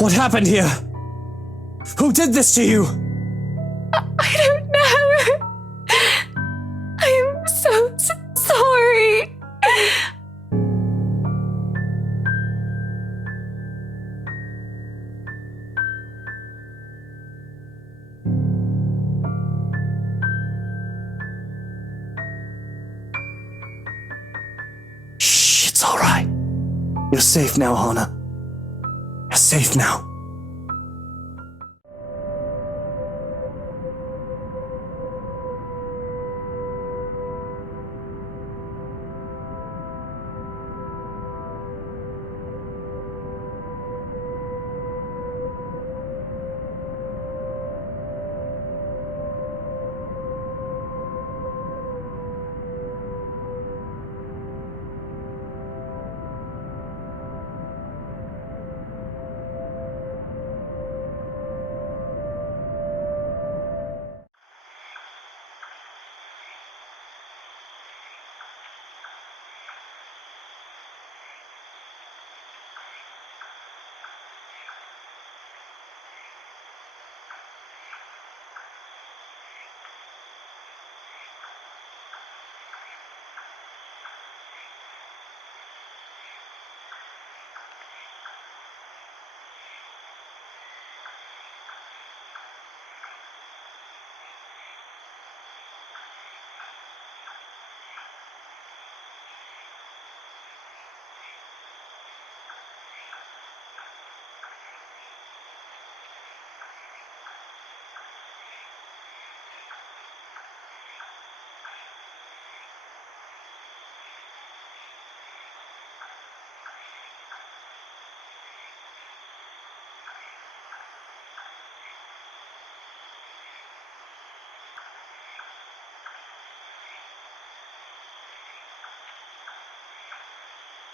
What happened here? Who did this to you? I don't know. I am so sorry. Shh, it's all right. You're safe now, Hana. You're safe now.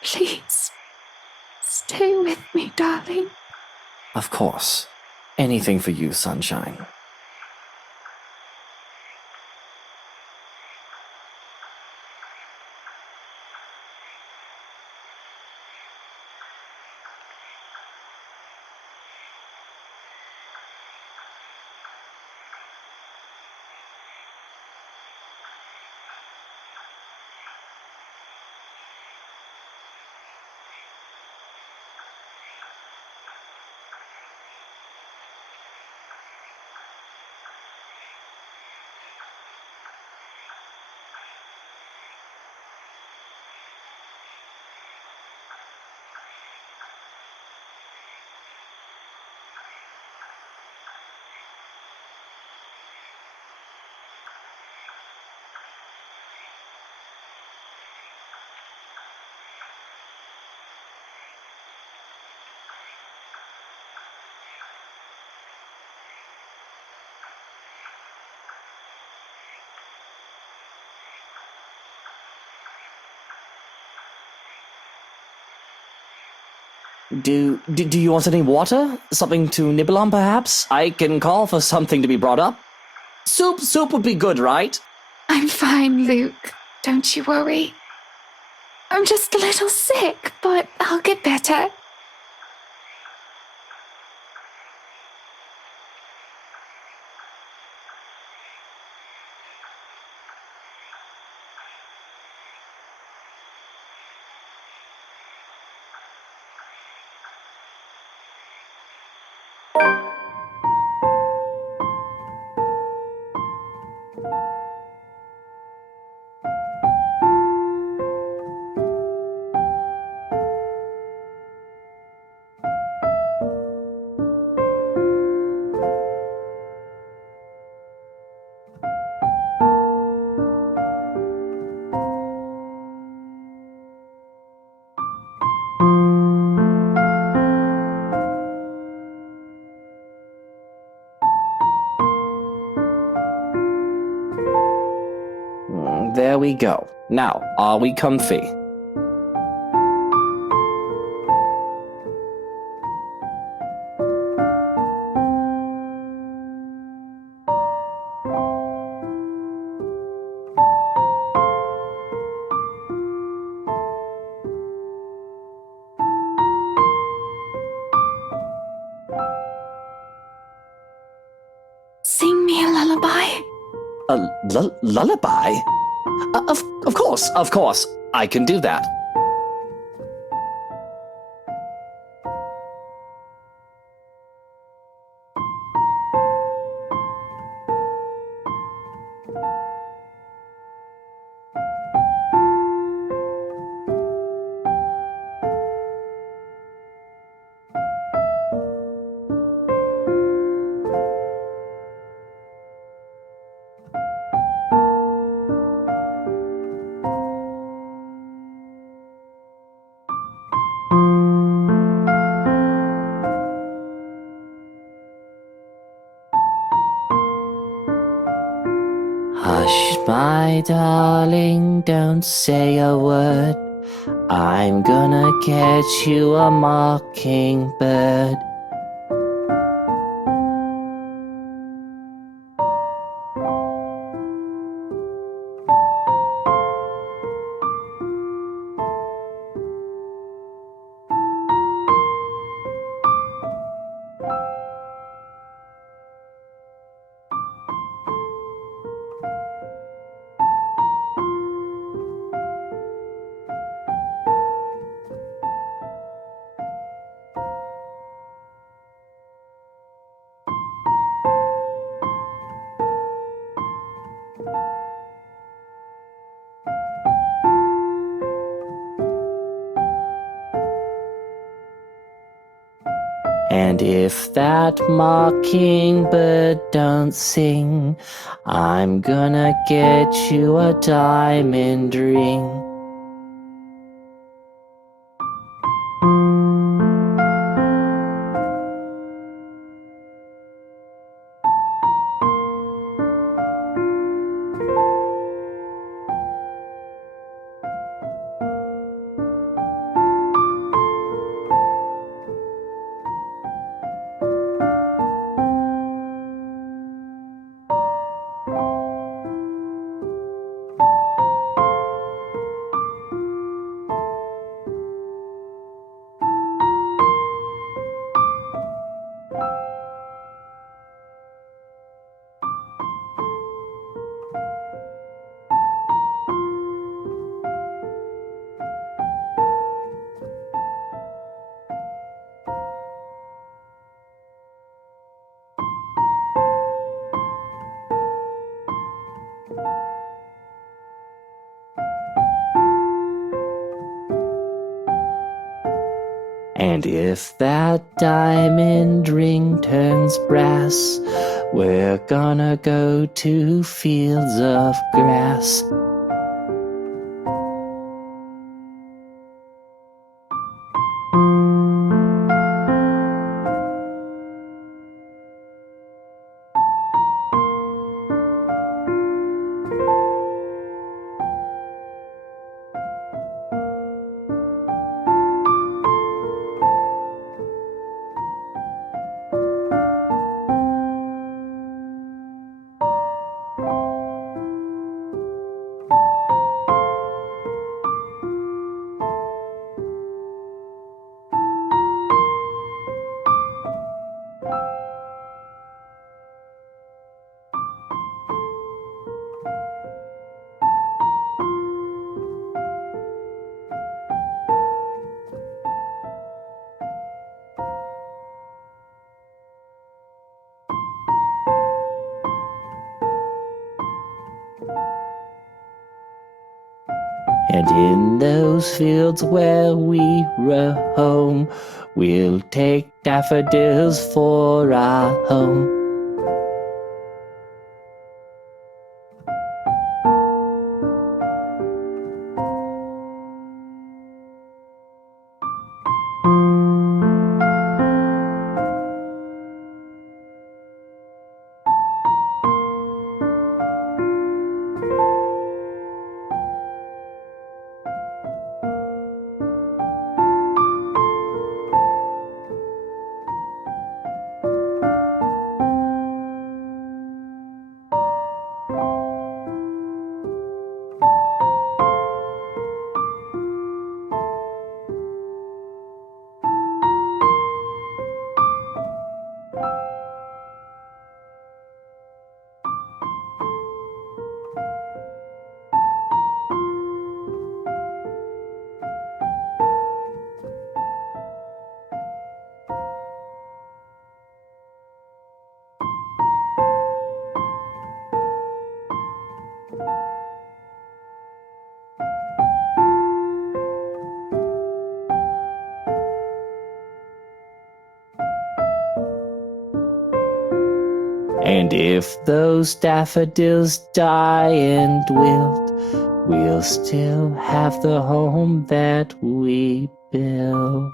Please, stay with me, darling. Of course. Anything for you, sunshine. Do you want any water? Something to nibble on, perhaps? I can call for something to be brought up. Soup would be good, right? I'm fine, Luke. Don't you worry. I'm just a little sick, but I'll get better. There we go. Now, are we comfy? A lullaby? Of course. I can do that. Hush, my darling, don't say a word. I'm gonna catch you a mockingbird. And if that mockingbird don't sing, I'm gonna get you a diamond ring. And if that diamond ring turns brass, we're gonna go to fields of grass. And in those fields where we roam, we'll take daffodils for our home. And if those daffodils die and wilt, we'll still have the home that we built.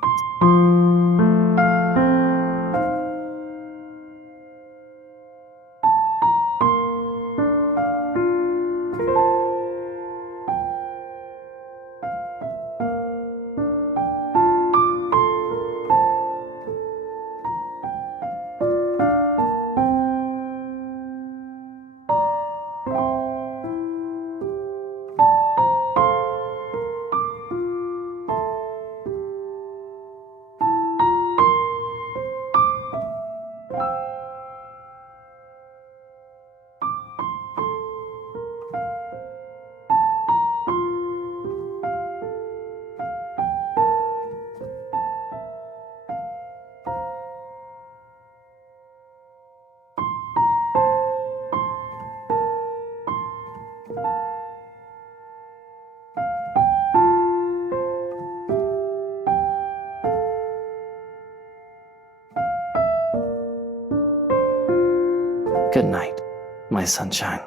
Good night, my sunshine.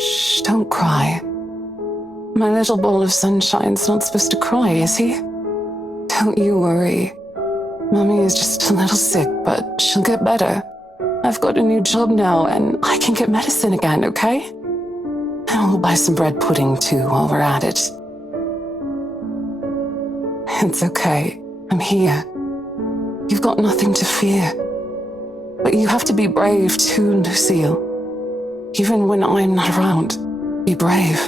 Shh, don't cry. My little ball of sunshine's not supposed to cry, is he? Don't you worry. Mommy is just a little sick, but she'll get better. I've got a new job now, and I can get medicine again, okay? And we'll buy some bread pudding, too, while we're at it. It's okay. I'm here. You've got nothing to fear. But you have to be brave, too, Lucille. Even when I'm not around, be brave.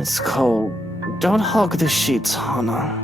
It's cold. Don't hug the sheets, Hannah.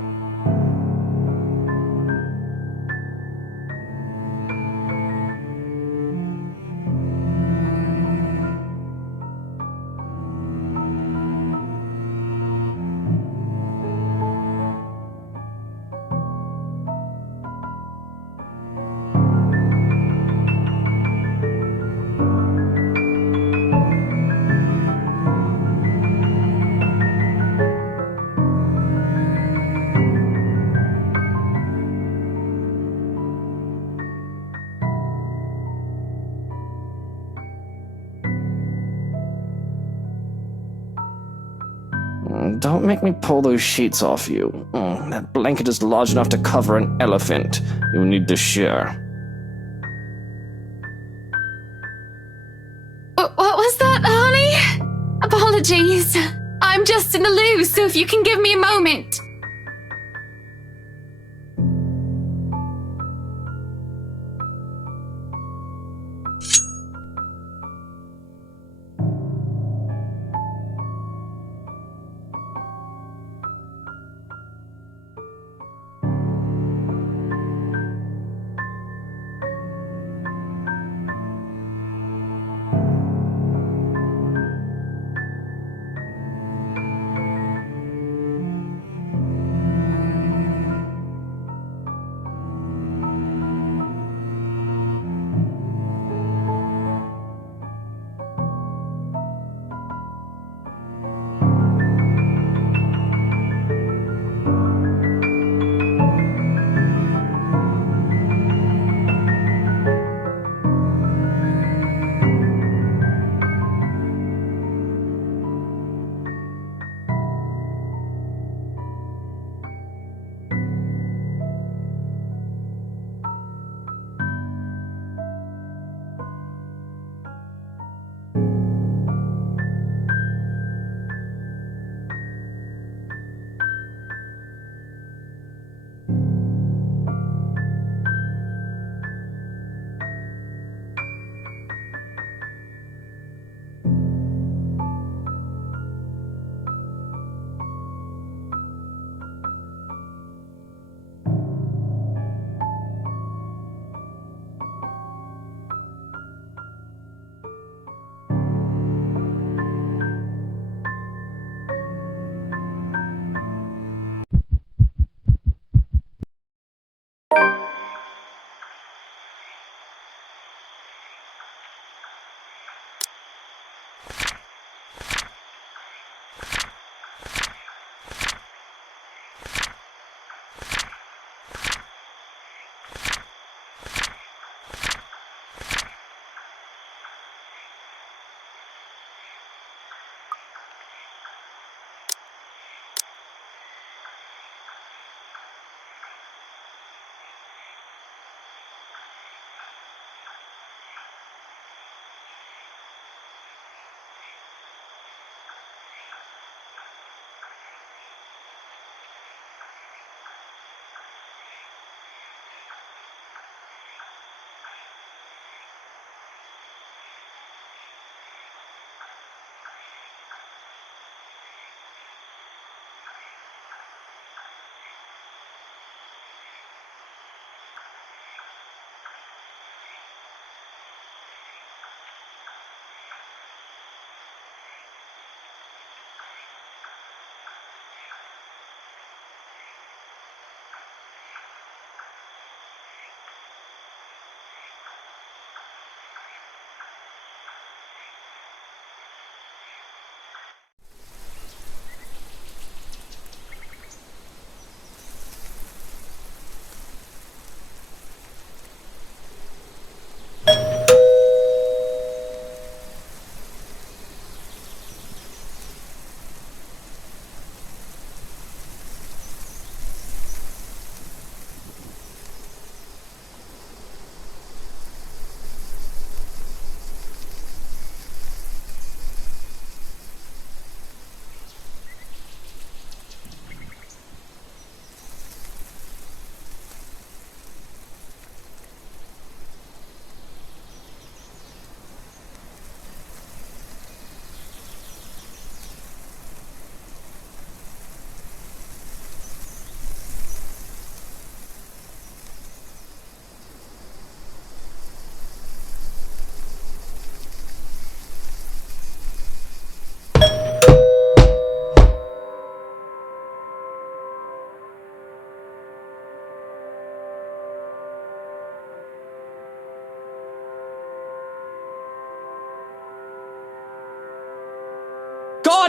Don't make me pull those sheets off you. That blanket is large enough to cover an elephant. You'll need to share. What was that, honey? Apologies. I'm just in the loo, so if you can give me a moment.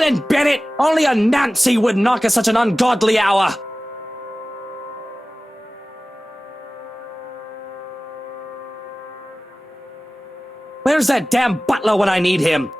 in, Bennett! Only a Nancy would knock at such an ungodly hour! Where's that damn butler when I need him?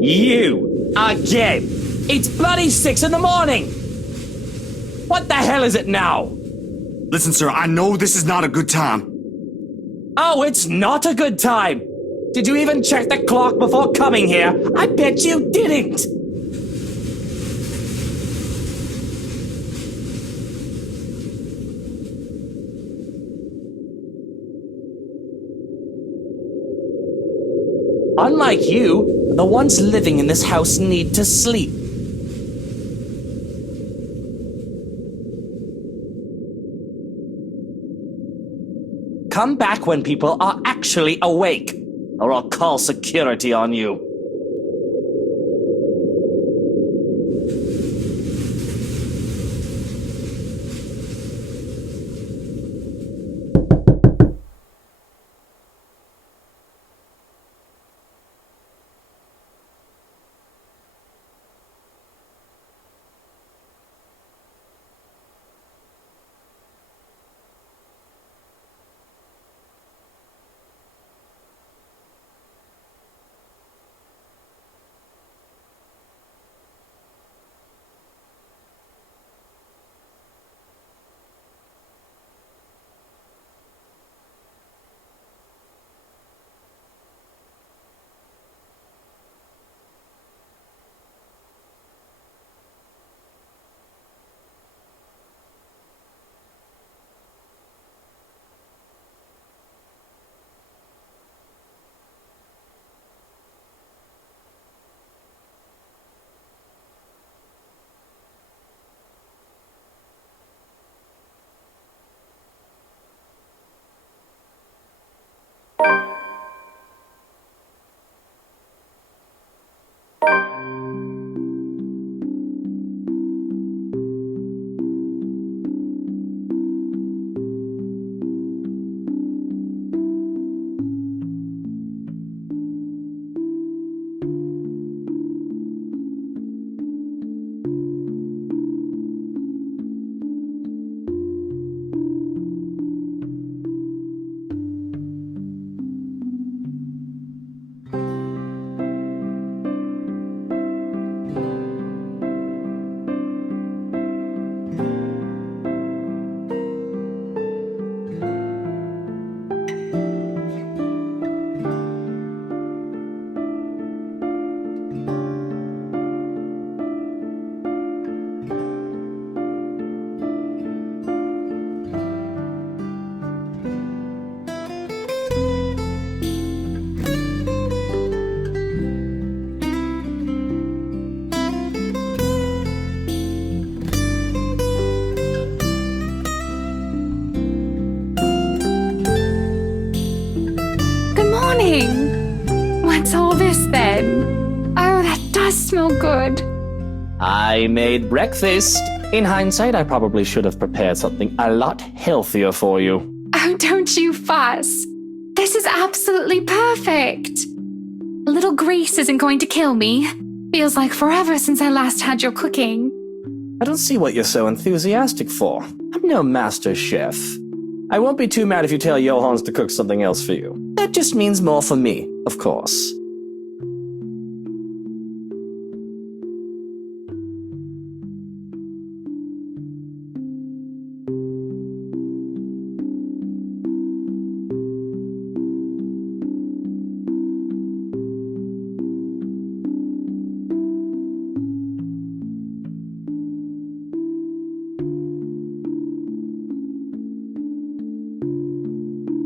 You! Again! It's bloody 6 in the morning! What the hell is it now? Listen, sir, I know this is not a good time. Oh, it's not a good time! Did you even check the clock before coming here? I bet you didn't! Unlike you, the ones living in this house need to sleep. Come back when people are actually awake, or I'll call security on you. cooking? What's all this then? Oh, that does smell good. I made breakfast. In hindsight, I probably should have prepared something a lot healthier for you. Oh, don't you fuss. This is absolutely perfect. A little grease isn't going to kill me. Feels like forever since I last had your cooking. I don't see what you're so enthusiastic for. I'm no master chef. I won't be too mad if you tell Johans to cook something else for you. That just means more for me, of course.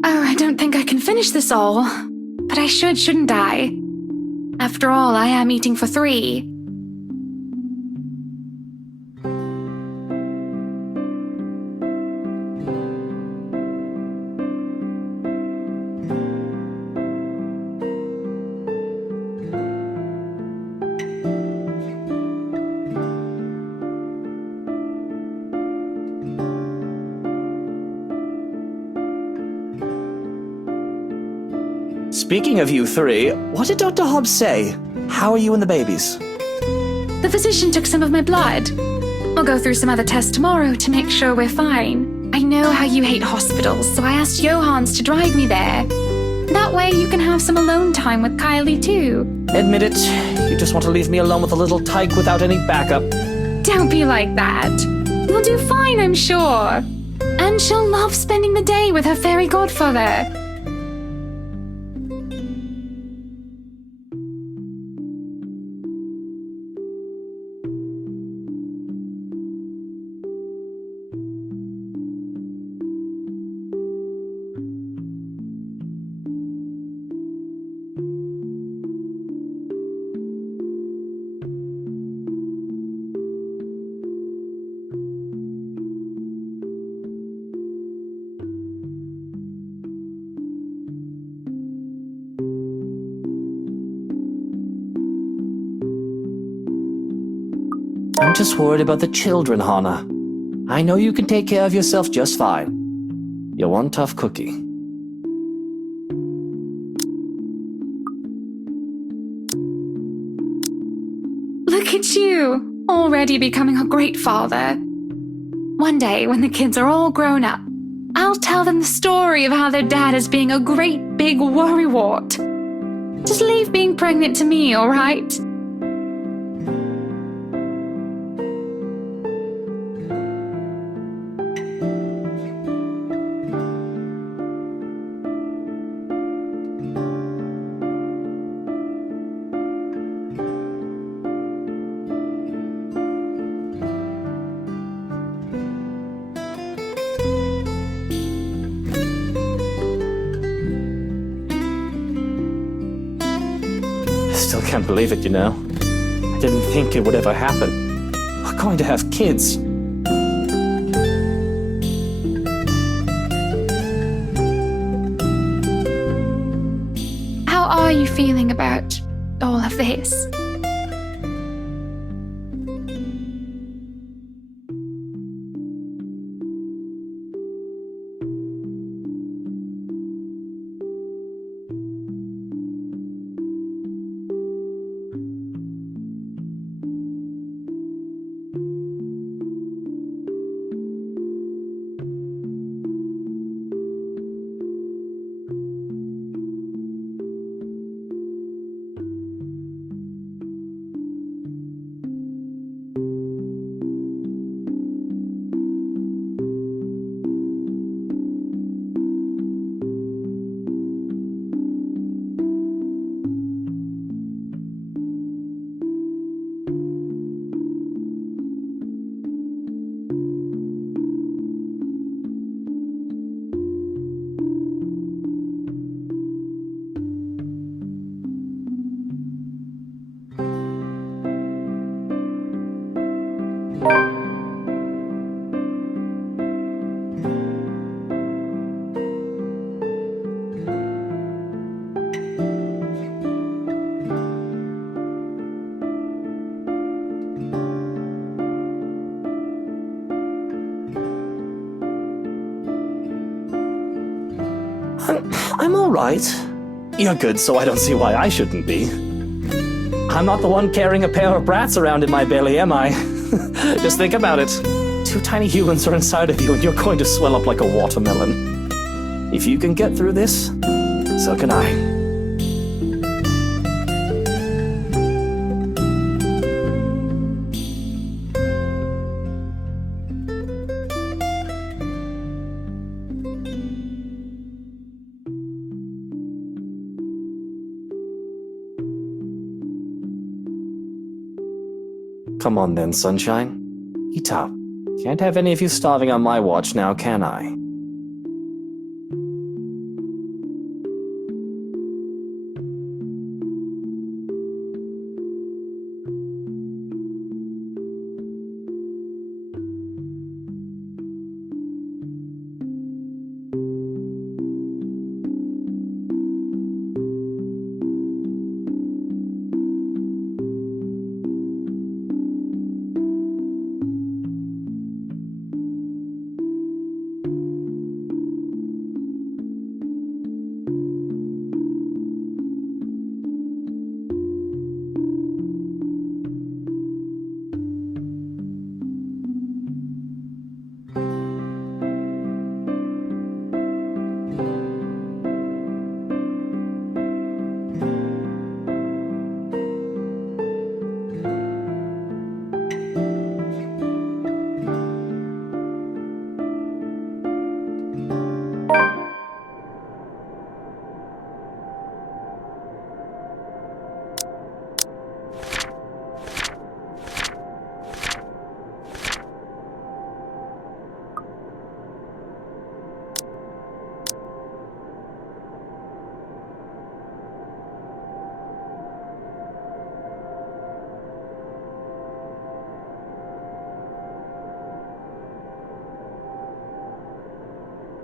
Oh, I don't think I can finish this all. But I should, shouldn't I? After all, I am eating for 3. Speaking of you 3, what did Dr. Hobbs say? How are you and the babies? The physician took some of my blood. I'll go through some other tests tomorrow to make sure we're fine. I know how you hate hospitals, so I asked Johans to drive me there. That way you can have some alone time with Kylie too. Admit it, you just want to leave me alone with a little tyke without any backup. Don't be like that. You'll do fine, I'm sure. And she'll love spending the day with her fairy godfather. I'm just worried about the children, Hana. I know you can take care of yourself just fine. You're one tough cookie. Look at you, already becoming a great father. One day, when the kids are all grown up, I'll tell them the story of how their dad is being a great big worrywart. Just leave being pregnant to me, all right? Still can't believe it, you know. I didn't think it would ever happen. We're going to have kids. How are you feeling about all of this? right. You're good, so I don't see why I shouldn't be. I'm not the one carrying a pair of brats around in my belly, am I? Just think about it. 2 tiny humans are inside of you and you're going to swell up like a watermelon. If you can get through this, so can I. Come on then, sunshine. Eat up. Can't have any of you starving on my watch now, can I?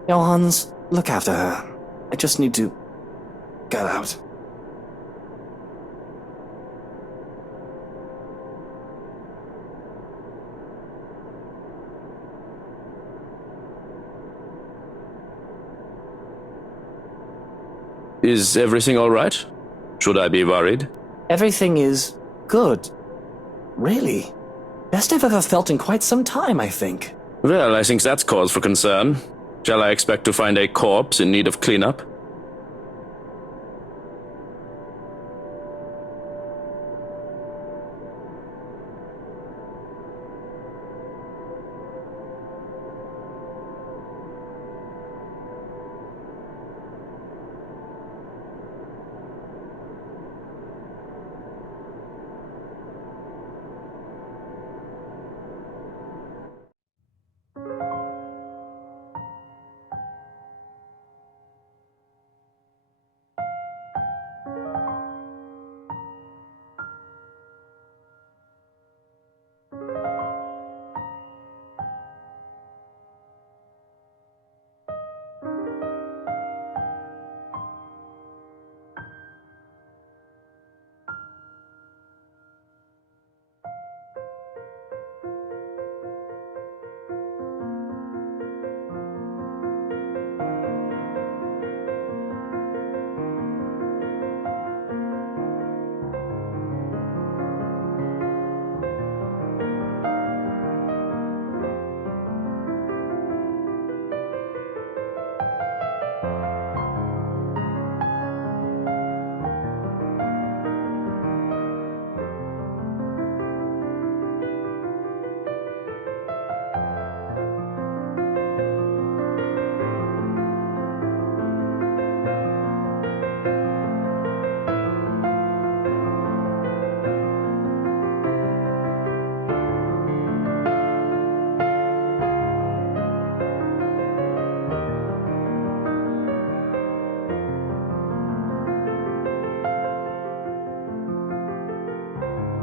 Johans, look after her. I just need to get out. Is everything all right? Should I be worried? Everything is good. Really. Best I've ever felt in quite some time, I think. Well, I think that's cause for concern. Shall I expect to find a corpse in need of cleanup?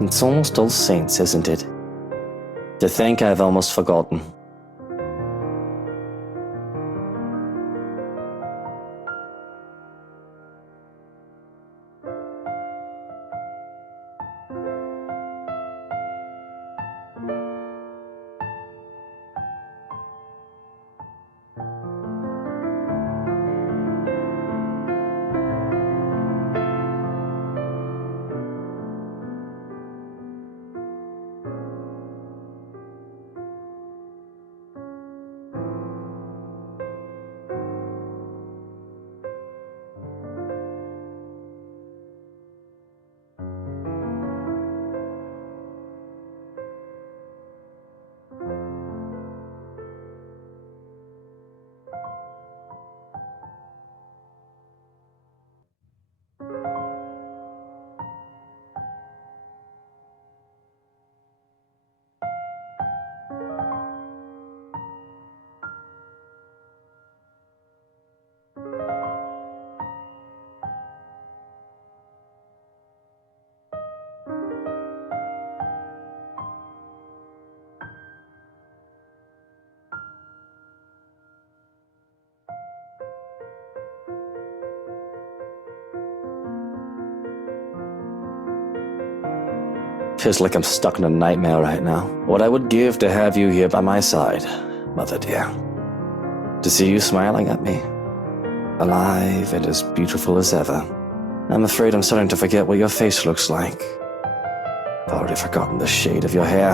It's almost All Saints, isn't it? To think I've almost forgotten. feels like I'm stuck in a nightmare right now. What I would give to have you here by my side, Mother dear. To see you smiling at me. Alive and as beautiful as ever. I'm afraid I'm starting to forget what your face looks like. I've already forgotten the shade of your hair.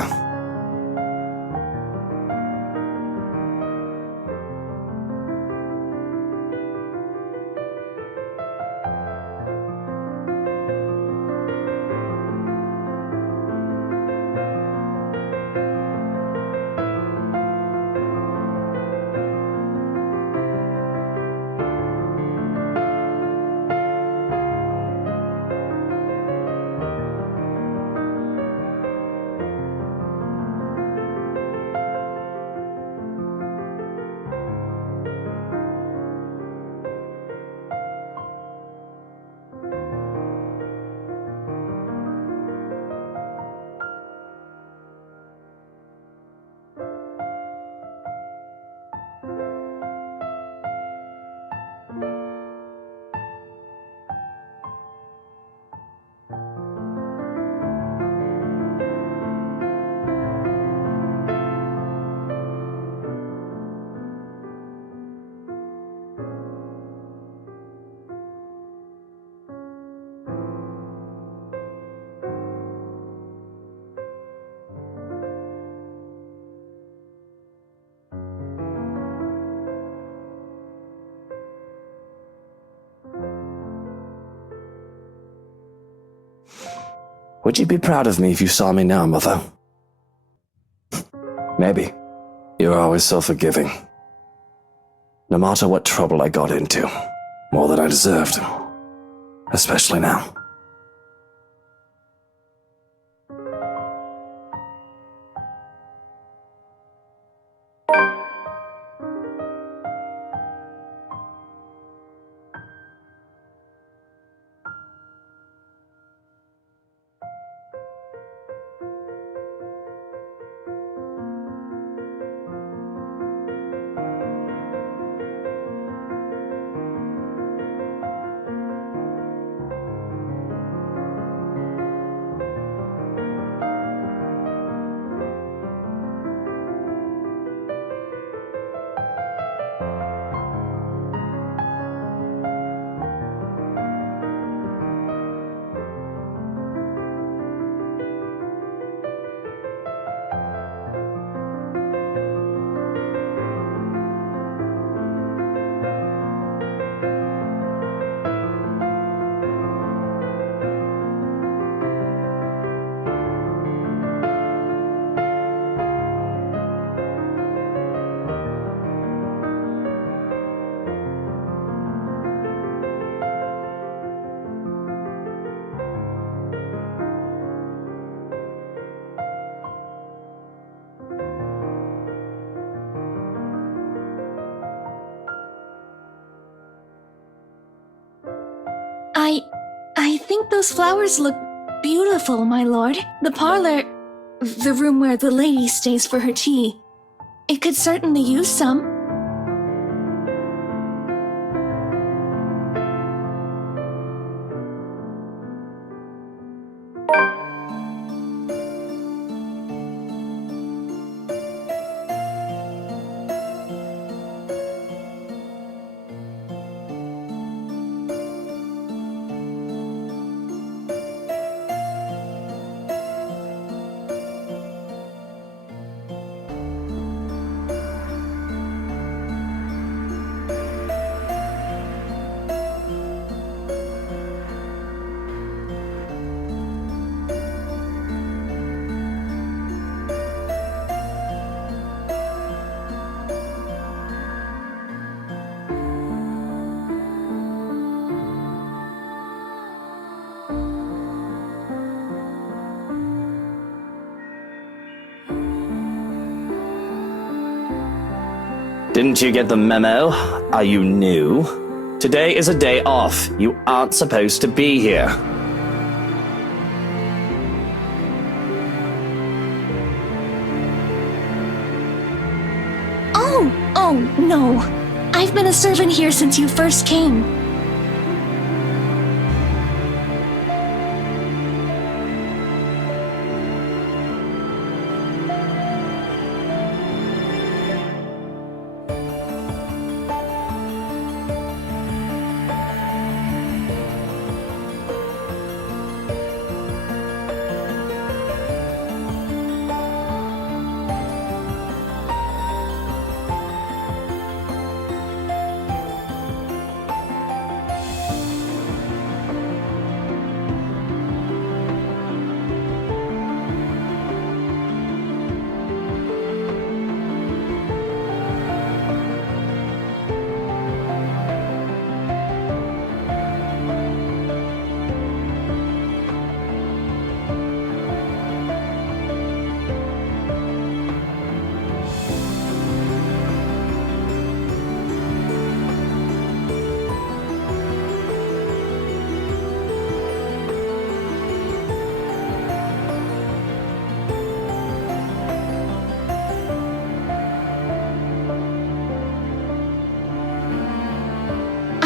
Would you be proud of me if you saw me now, Mother? Maybe. You're always so forgiving. No matter what trouble I got into, more than I deserved. Especially now. I think those flowers look beautiful, my lord. The parlor, the room where the lady stays for her tea, it could certainly use some. Didn't you get the memo? Are you new? Today is a day off. You aren't supposed to be here. Oh, no. I've been a servant here since you first came.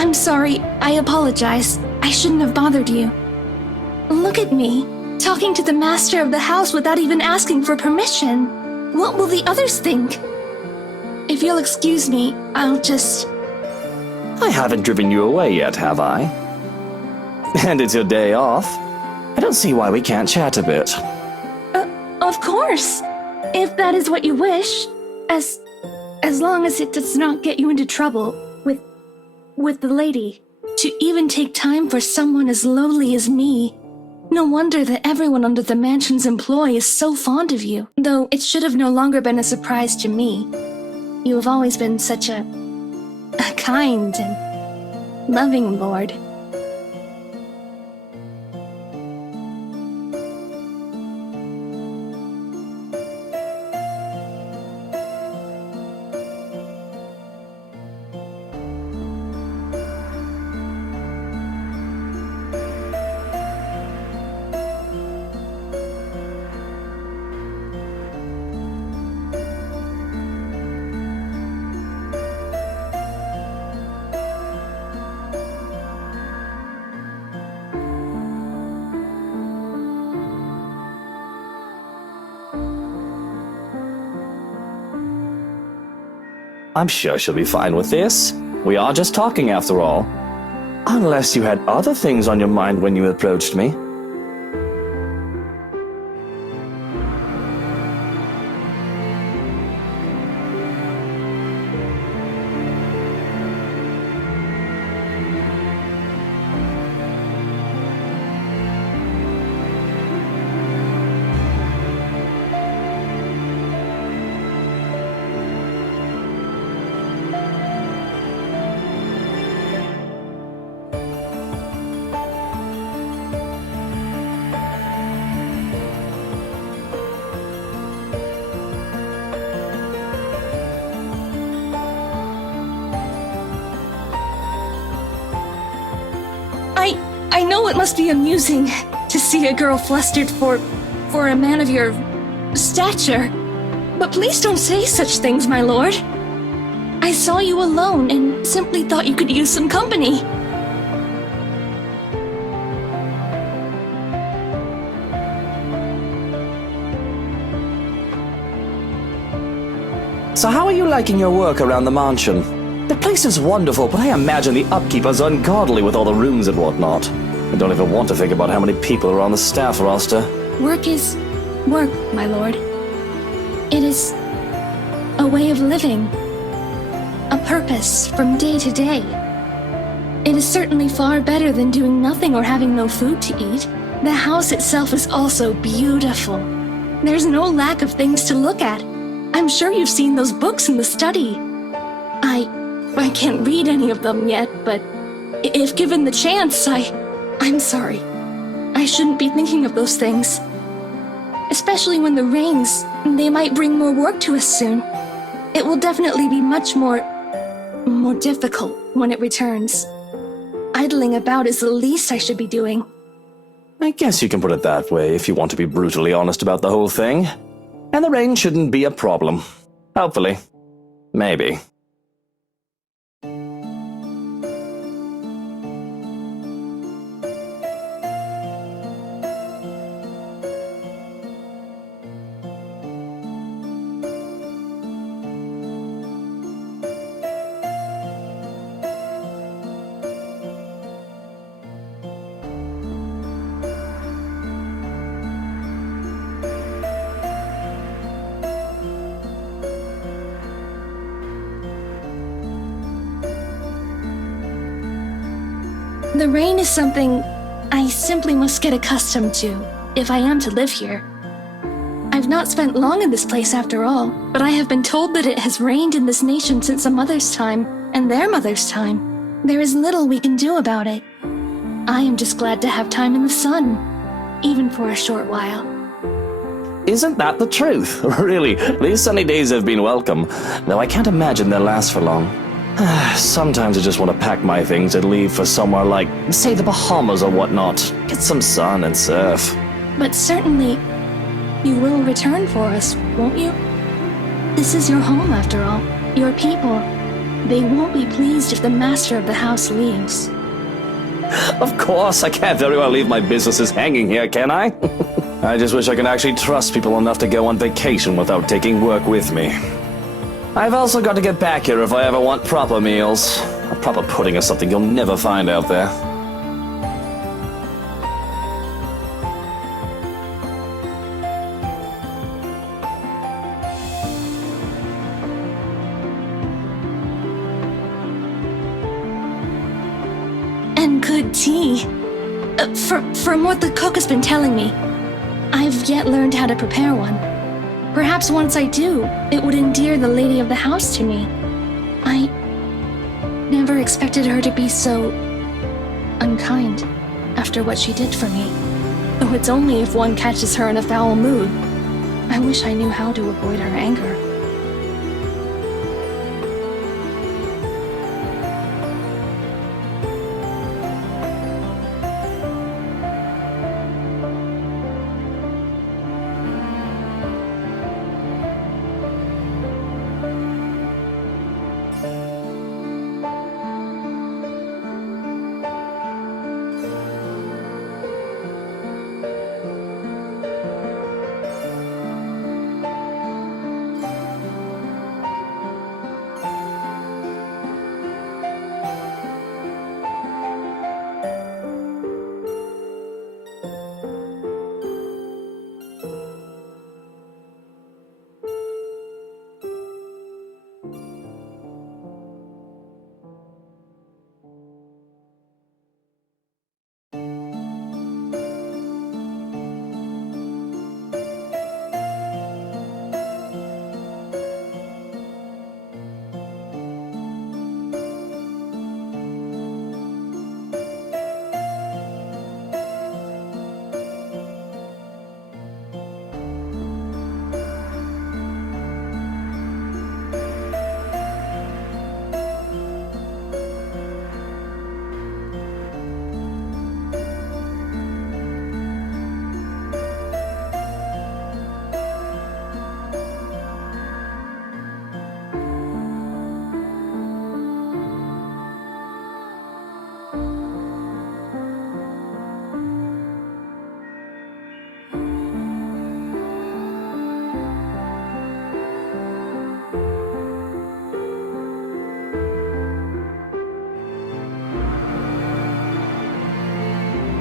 I'm sorry. I apologize. I shouldn't have bothered you. Look at me, talking to the master of the house without even asking for permission. What will the others think? If you'll excuse me, I'll just... I haven't driven you away yet, have I? And it's your day off. I don't see why we can't chat a bit. Of course. If that is what you wish. As long as it does not get you into trouble with the lady. To even take time for someone as lowly as me. No wonder that everyone under the mansion's employ is so fond of you. Though it should have no longer been a surprise to me. You have always been such a kind and loving lord. I'm sure she'll be fine with this. We are just talking after all. Unless you had other things on your mind when you approached me. I know it must be amusing to see a girl flustered for a man of your stature. But please don't say such things, my lord. I saw you alone and simply thought you could use some company. So how are you liking your work around the mansion? The place is wonderful, but I imagine the upkeep is ungodly with all the rooms and whatnot. I don't even want to think about how many people are on the staff roster. Work is work, my lord. It is a way of living, a purpose from day to day. It is certainly far better than doing nothing or having no food to eat. The house itself is also beautiful. There's no lack of things to look at. I'm sure you've seen those books in the study. I can't read any of them yet, but if given the chance, I'm sorry. I shouldn't be thinking of those things. Especially when the rains, they might bring more work to us soon. It will definitely be much more difficult when it returns. Idling about is the least I should be doing. I guess you can put it that way if you want to be brutally honest about the whole thing. And the rain shouldn't be a problem. Hopefully. Maybe. The rain is something I simply must get accustomed to if I am to live here. I've not spent long in this place after all, but I have been told that it has rained in this nation since a mother's time and their mother's time. There is little we can do about it. I am just glad to have time in the sun, even for a short while. Isn't that the truth? Really, these sunny days have been welcome, though I can't imagine they'll last for long. Sometimes I just want to pack my things and leave for somewhere like, say, the Bahamas or whatnot. Get some sun and surf. But certainly, you will return for us, won't you? This is your home, after all. Your people. They won't be pleased if the master of the house leaves. Of course, I can't very well leave my businesses hanging here, can I? I just wish I could actually trust people enough to go on vacation without taking work with me. I've also got to get back here if I ever want proper meals. A proper pudding is something you'll never find out there. And good tea. From what the cook has been telling me, I've yet learned how to prepare one. Perhaps once I do, it would endear the lady of the house to me. I never expected her to be so unkind after what she did for me. Though it's only if one catches her in a foul mood. I wish I knew how to avoid her anger.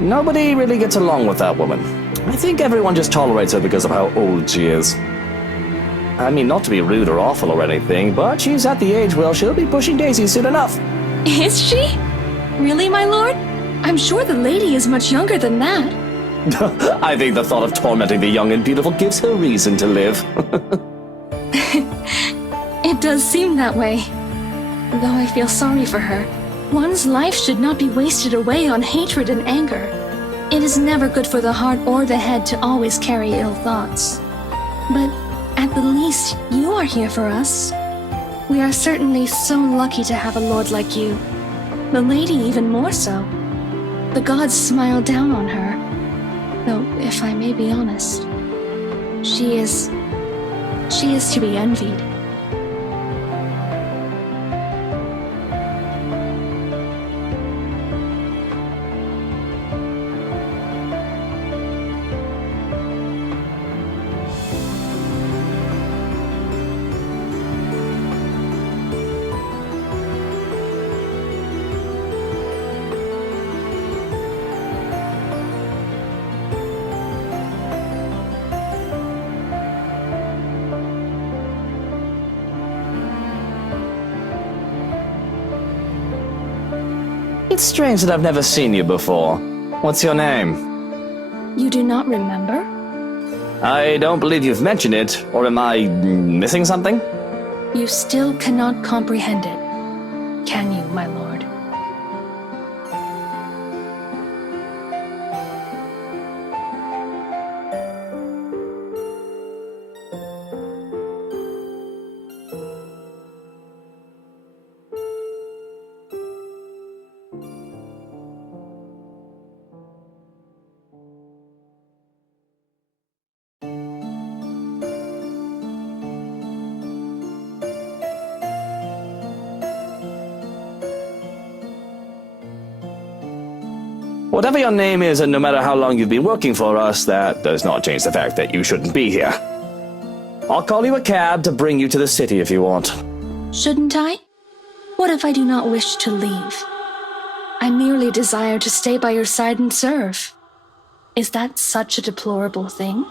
Nobody really gets along with that woman. I think everyone just tolerates her because of how old she is. I mean, not to be rude or awful or anything, but she's at the age where she'll be pushing daisies soon enough. Is she? Really, my lord? I'm sure the lady is much younger than that. I think the thought of tormenting the young and beautiful gives her reason to live. It does seem that way. Though I feel sorry for her. One's life should not be wasted away on hatred and anger. It is never good for the heart or the head to always carry ill thoughts. But at the least, you are here for us. We are certainly so lucky to have a lord like you. The lady even more so. The gods smile down on her. Though, if I may be honest, she is to be envied. It's strange that I've never seen you before. What's your name? You do not remember? I don't believe you've mentioned it, or am I missing something? You still cannot comprehend it, can you, my lord? Whatever your name is, and no matter how long you've been working for us, that does not change the fact that you shouldn't be here. I'll call you a cab to bring you to the city if you want. Shouldn't I? What if I do not wish to leave? I merely desire to stay by your side and serve. Is that such a deplorable thing?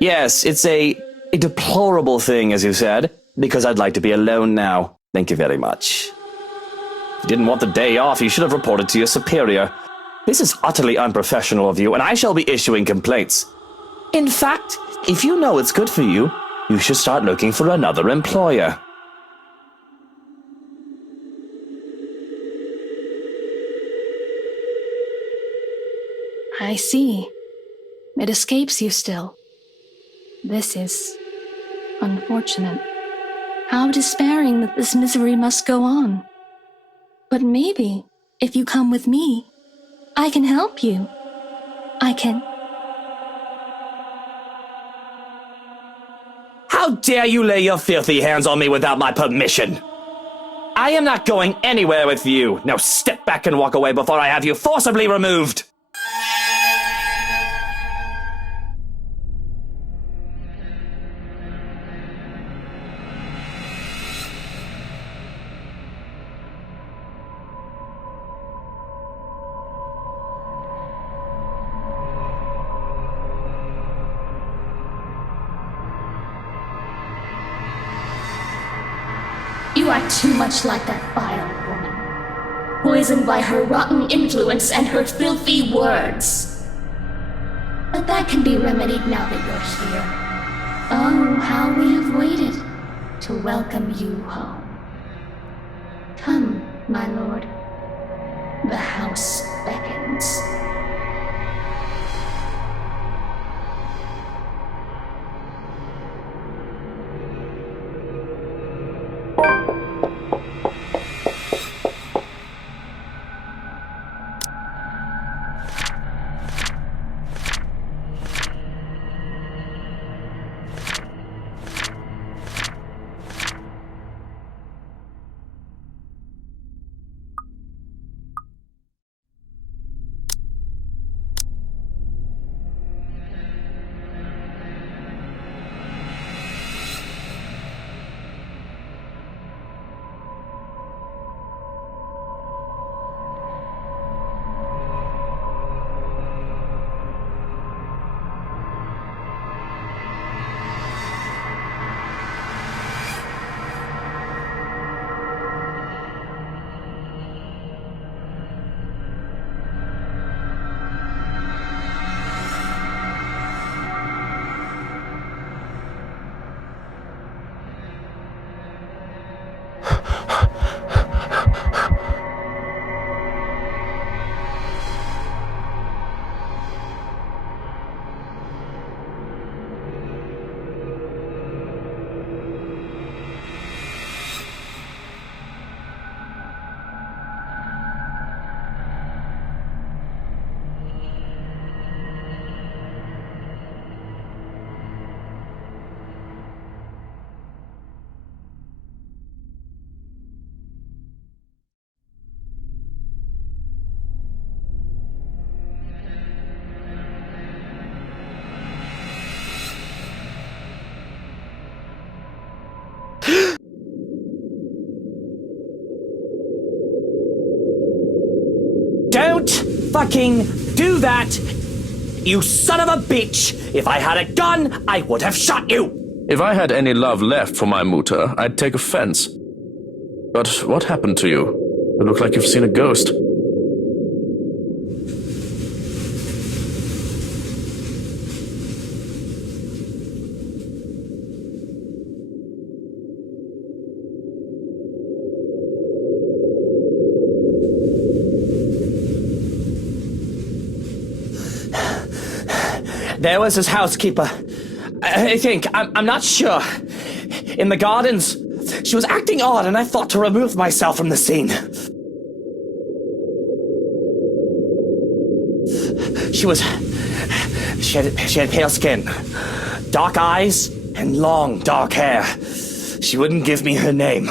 Yes, it's a deplorable thing, as you said, because I'd like to be alone now. Thank you very much. If you didn't want the day off, you should have reported to your superior. This is utterly unprofessional of you, and I shall be issuing complaints. In fact, if you know it's good for you, you should start looking for another employer. I see. It escapes you still. This is unfortunate. How despairing that this misery must go on. But maybe, if you come with me, I can help you. I can... How dare you lay your filthy hands on me without my permission? I am not going anywhere with you. Now step back and walk away before I have you forcibly removed. You are too much like that vile woman, poisoned by her rotten influence and her filthy words. But that can be remedied now that you're here. Oh, how we have waited to welcome you home. Come, my lord. The house beckons. Don't fucking do that! You son of a bitch! If I had a gun, I would have shot you! If I had any love left for my mutter, I'd take offense. But what happened to you? You look like you've seen a ghost. There was his housekeeper. I think, I'm not sure. In the gardens. She was acting odd and I thought to remove myself from the scene. She had pale skin, dark eyes, and long dark hair. She wouldn't give me her name.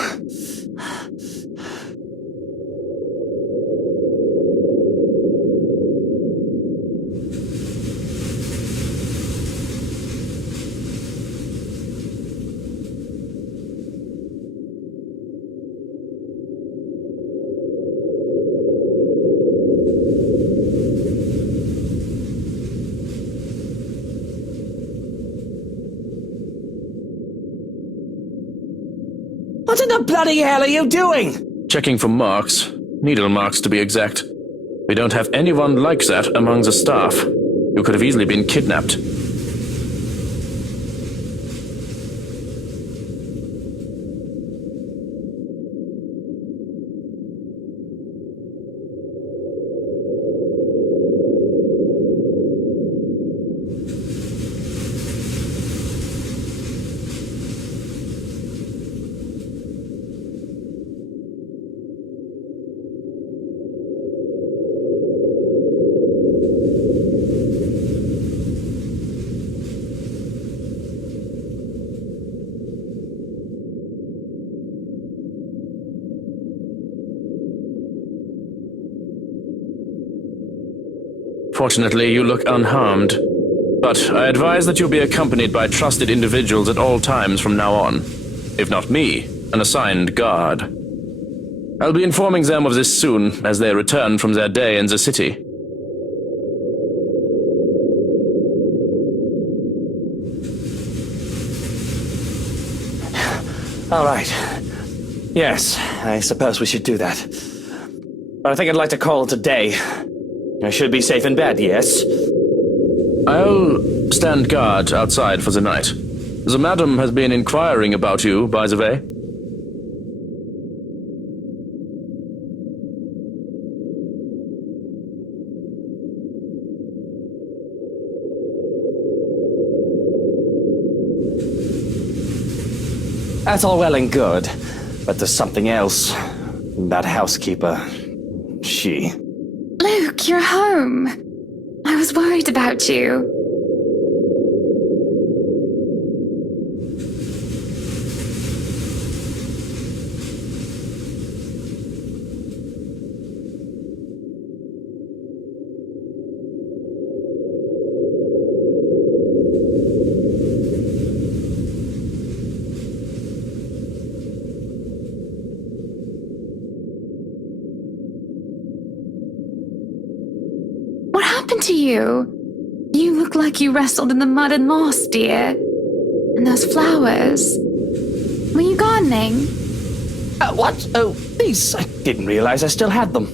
What in the bloody hell are you doing? Checking for marks. Needle marks, to be exact. We don't have anyone like that among the staff. You could have easily been kidnapped. Fortunately, you look unharmed. But I advise that you be accompanied by trusted individuals at all times from now on. If not me, an assigned guard. I'll be informing them of this soon as they return from their day in the city. All right. Yes, I suppose we should do that. But I think I'd like to call it a day. I should be safe in bed, yes? I'll stand guard outside for the night. The madam has been inquiring about you, by the way. That's all well and good, but there's something else. That housekeeper, she... Luke, you're home. I was worried about you. What happened to you? You look like you wrestled in the mud and lost, dear. And those flowers. Were you gardening? What? Oh, these. I didn't realize I still had them.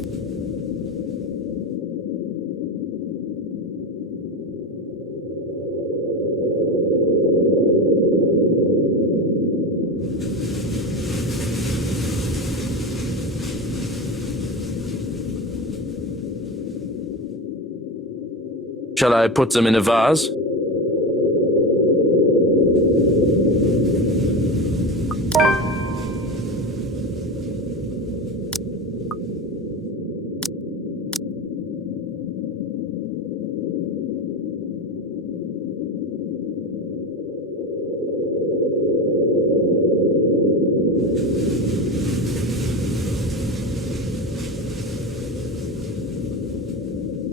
Shall I put them in a vase?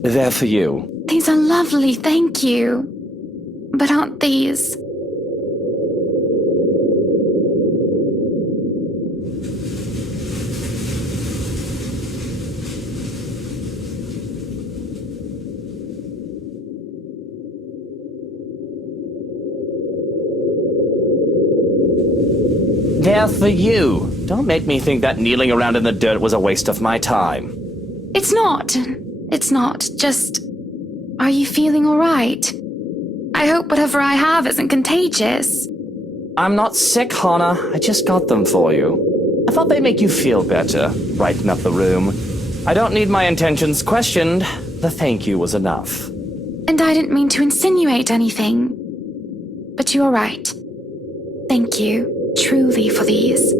They're for you. These are lovely, thank you. But aren't these... They're for you. Don't make me think that kneeling around in the dirt was a waste of my time. It's not. It's not. Just, are you feeling all right? I hope whatever I have isn't contagious. I'm not sick, Hana. I just got them for you. I thought they'd make you feel better, brighten up the room. I don't need my intentions questioned. The thank you was enough. And I didn't mean to insinuate anything. But you are right. Thank you, truly, for these.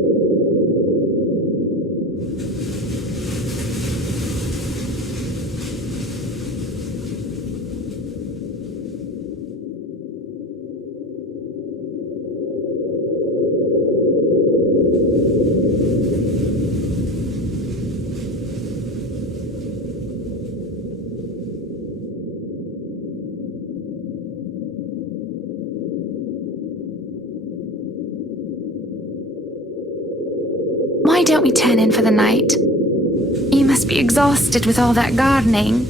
Why don't we turn in for the night? You must be exhausted with all that gardening.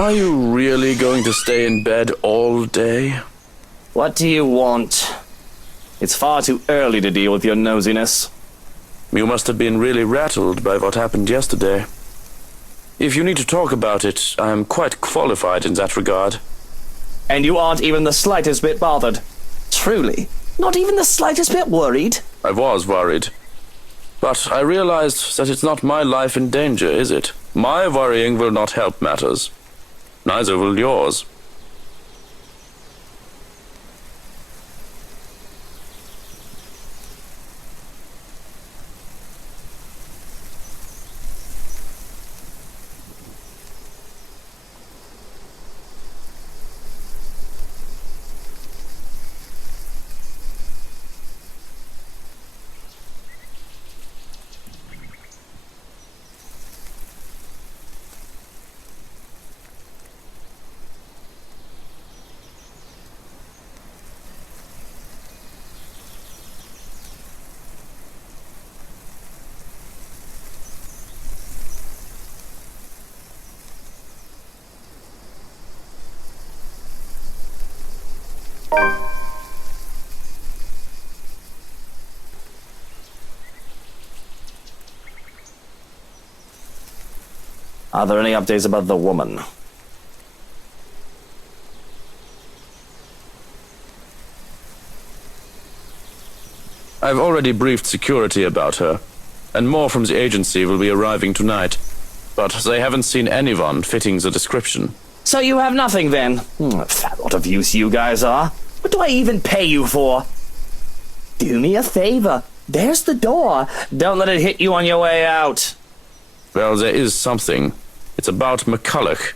Are you really going to stay in bed all day? What do you want? It's far too early to deal with your nosiness. You must have been really rattled by what happened yesterday. If you need to talk about it, I am quite qualified in that regard. And you aren't even the slightest bit bothered. Truly, not even the slightest bit worried. I was worried. But I realized that it's not my life in danger, is it? My worrying will not help matters. Neither will yours. Are there any updates about the woman? I've already briefed security about her, and more from the agency will be arriving tonight. But they haven't seen anyone fitting the description. So you have nothing then? Fat lot of use you guys are. What do I even pay you for? Do me a favor. There's the door. Don't let it hit you on your way out. Well, there is something. It's about McCulloch.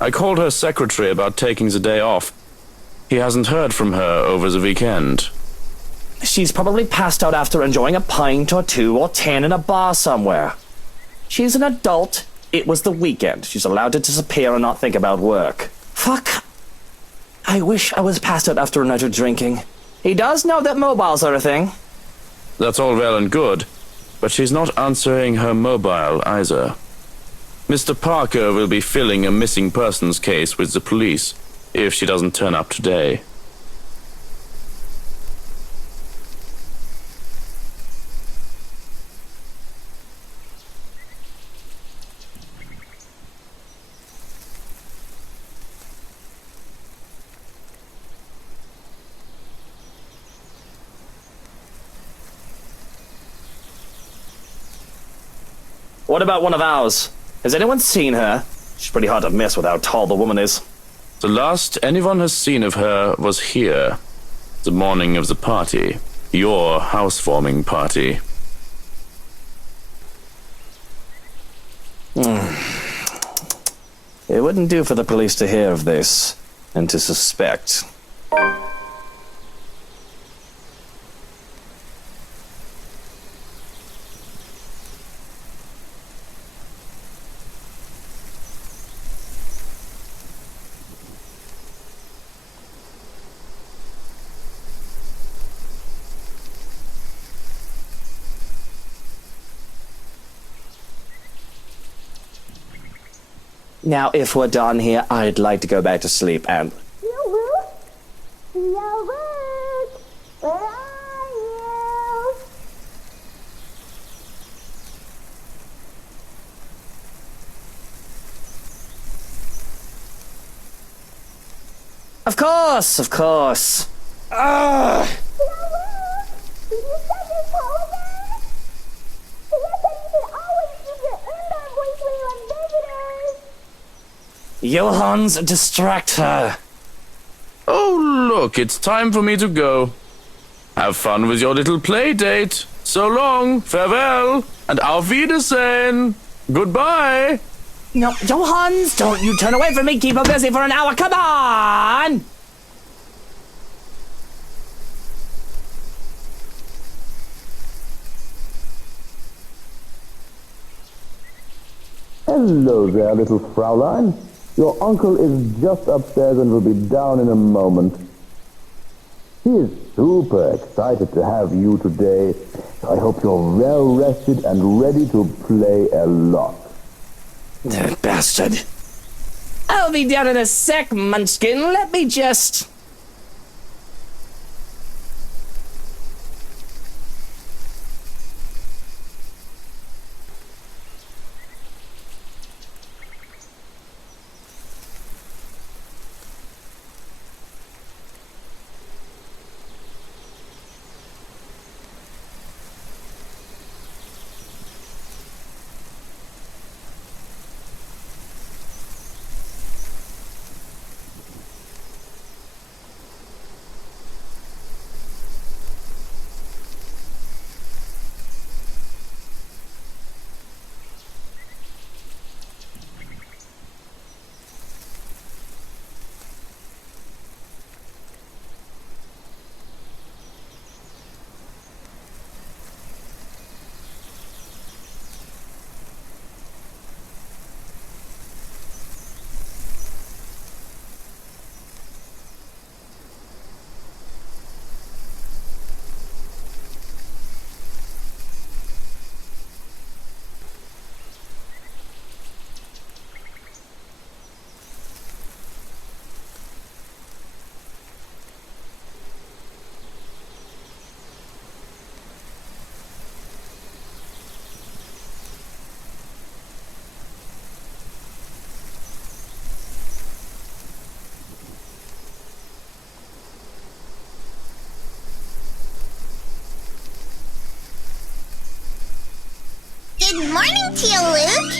I called her secretary about taking the day off. He hasn't heard from her over the weekend. She's probably passed out after enjoying a pint or 2 or 10 in a bar somewhere. She's an adult. It was the weekend. She's allowed to disappear and not think about work. Fuck. I wish I was passed out after a night of drinking. He does know that mobiles are a thing. That's all well and good, but she's not answering her mobile either. Mr. Parker will be filling a missing persons case with the police if she doesn't turn up today. What about one of ours? Has anyone seen her? She's pretty hard to miss with how tall the woman is. The last anyone has seen of her was here, the morning of the party. Your housewarming party. It wouldn't do for the police to hear of this, and to suspect. Now, if we're done here, I'd like to go back to sleep and... Luke? Luke? Where are you? Of course, of course. Ugh! Luke? Did you send your program? You said you could always use your indoor voice when you have visitors. Johans, distract her. Oh, look, it's time for me to go. Have fun with your little play date. So long, farewell, and auf Wiedersehen. Goodbye. No, Johans, don't you turn away from me. Keep her busy for an hour. Come on! Hello there, little Fraulein. Your uncle is just upstairs and will be down in a moment. He is super excited to have you today. I hope you're well rested and ready to play a lot. That bastard. I'll be down in a sec, Munchkin. Let me just... to you, Luke.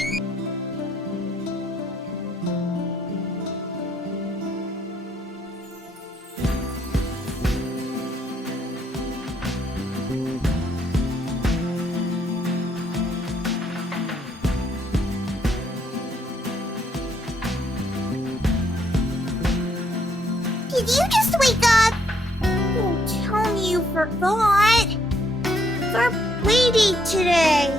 Did you just wake up? Don't tell me you forgot. It's our playdate today.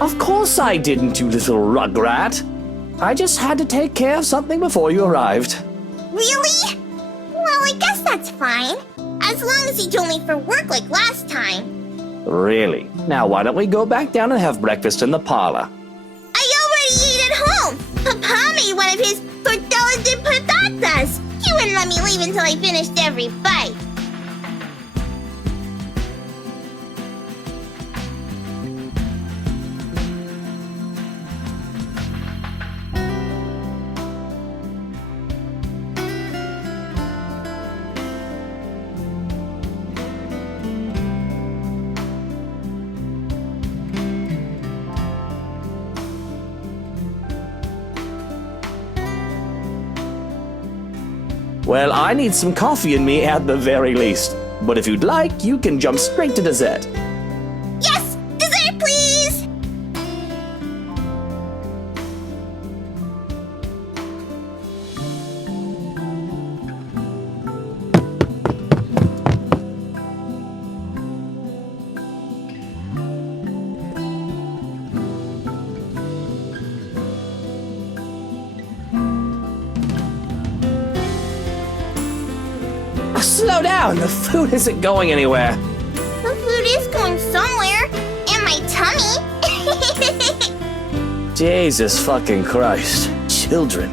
Of course I didn't, you little rugrat. I just had to take care of something before you arrived. Really? Well, I guess that's fine. As long as you told me for work like last time. Really? Now why don't we go back down and have breakfast in the parlor? I already ate at home. Papa made one of his tortillas de patatas. He wouldn't let me leave until I finished every bite. Well, I need some coffee in me at the very least. But if you'd like, you can jump straight to dessert. Yes! Dessert, please! Slow down, the food isn't going anywhere. The food is going somewhere. In my tummy. Jesus fucking Christ. Children.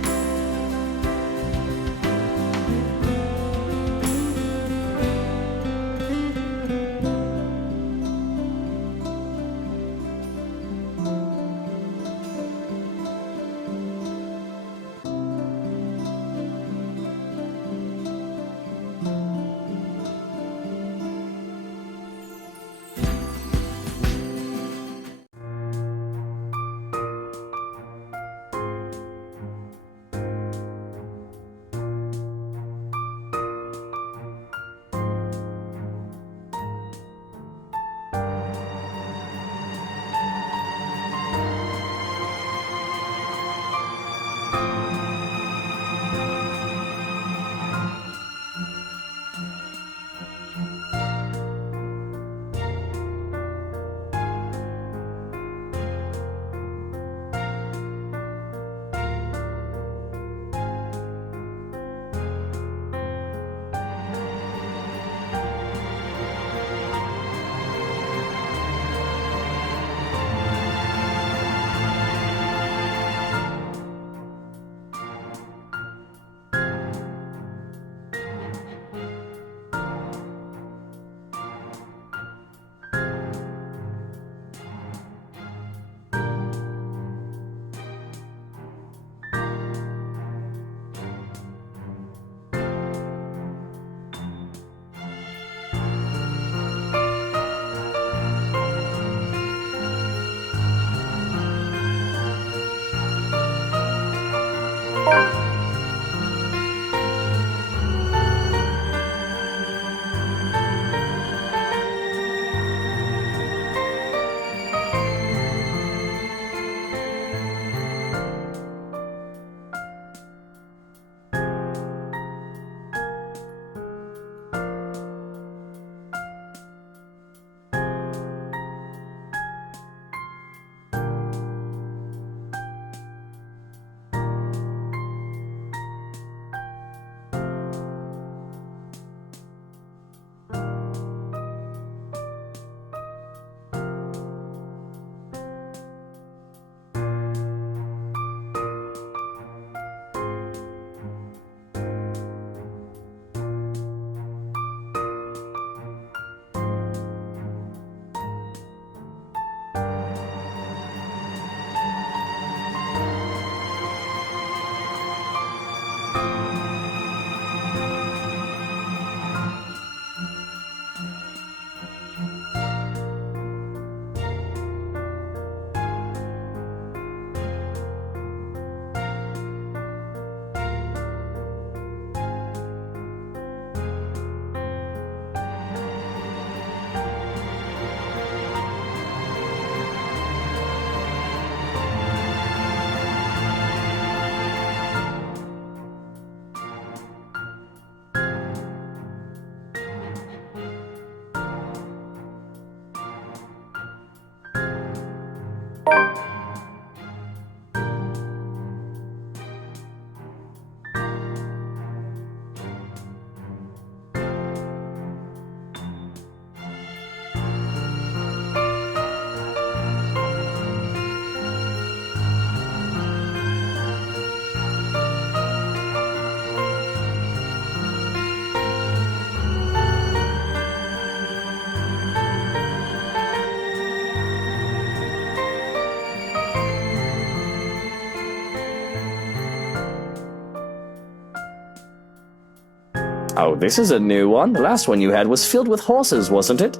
Oh, this is a new one. The last one you had was filled with horses, wasn't it?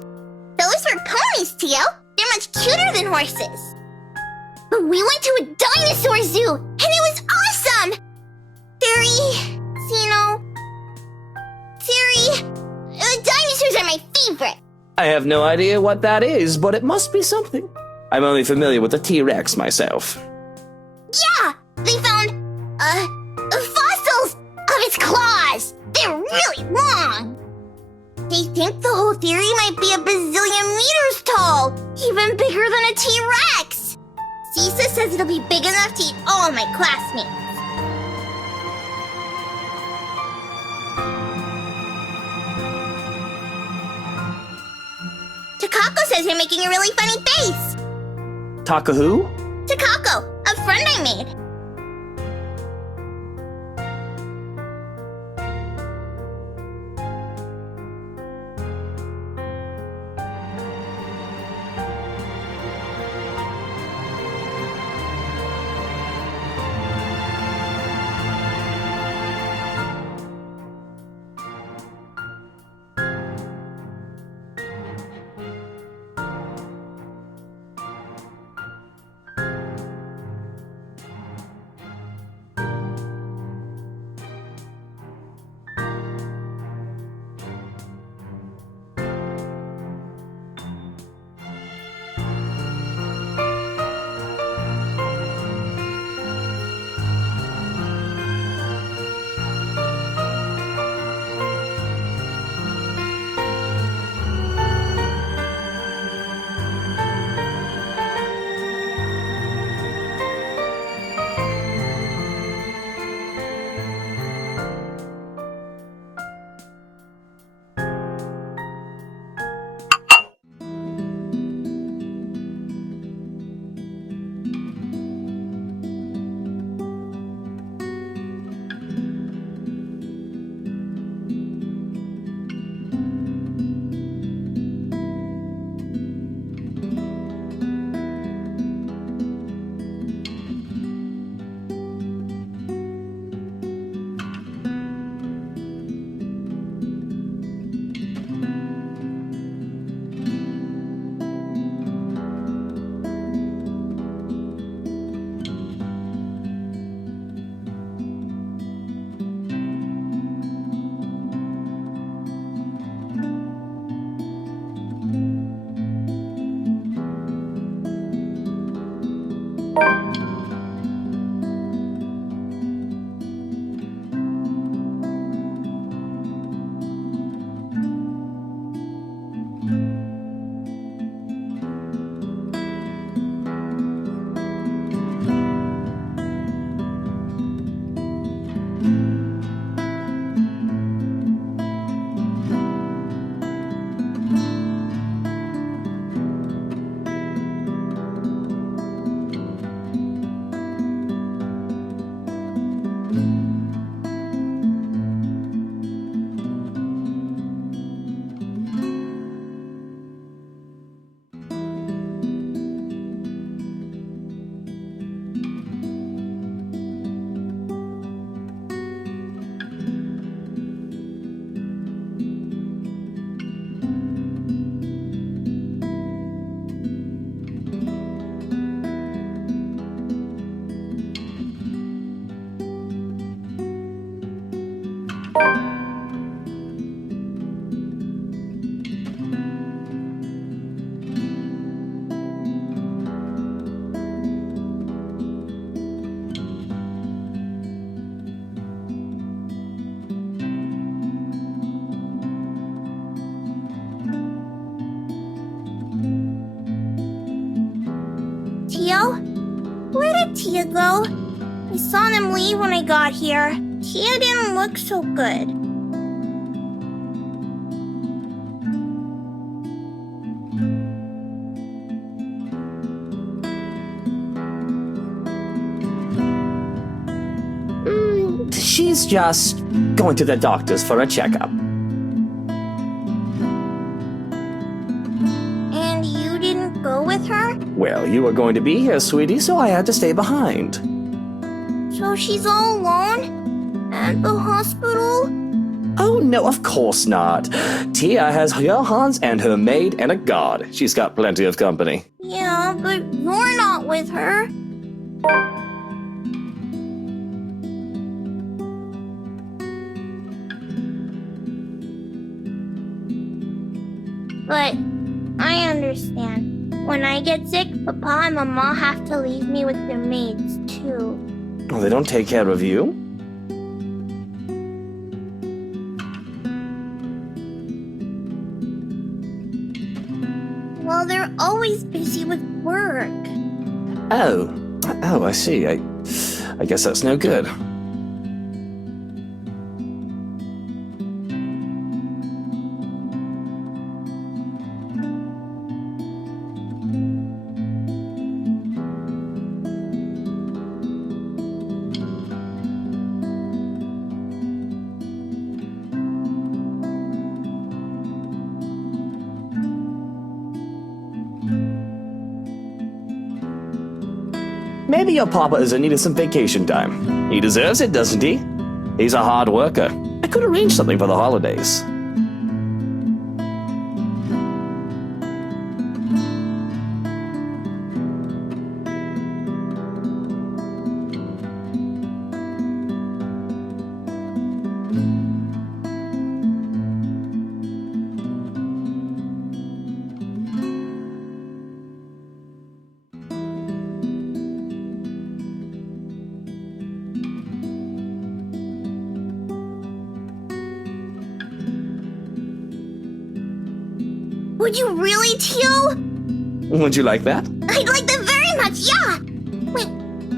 Those were ponies, Tio. They're much cuter than horses. But we went to a dinosaur zoo, and it was awesome! Dinosaurs are my favorite. I have no idea what that is, but it must be something. I'm only familiar with the T-Rex myself. Yeah, they found, fossils of its claws. They're really long. They think the whole theory might be a bazillion meters tall, even bigger than a T-Rex. Cisa says it'll be big enough to eat all of my classmates. Takako says you're making a really funny face. Taka who? Takako, a friend I made. Tio? Where did Tia go? I saw them leave when I got here. Tia didn't look so good. She's just going to the doctor's for a checkup. And you didn't go with her? Well, you were going to be here, sweetie, so I had to stay behind. So she's all alone? At the hospital? Oh, no, of course not. Tia has Johans and her maid and a guard. She's got plenty of company. Yeah, but you're not with her. But I understand. When I get sick, Papa and Mama have to leave me with their maids, too. Oh, they don't take care of you? Well, they're always busy with work. Oh, I see. I guess that's no good. Maybe your papa is in need of some vacation time. He deserves it, doesn't he? He's a hard worker. I could arrange something for the holidays. Would you really, Tio? Would you like that? I'd like that very much, yeah!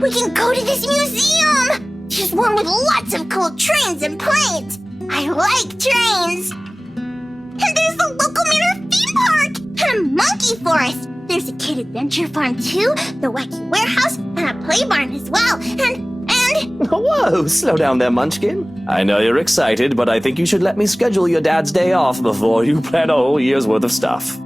We can go to this museum! There's one with lots of cool trains and planes! I like trains! And there's the local Meter theme park! And a monkey forest! There's a kid adventure farm too, the wacky warehouse, and a play barn as well, and... Whoa, slow down there, Munchkin. I know you're excited, but I think you should let me schedule your dad's day off before you plan a whole year's worth of stuff.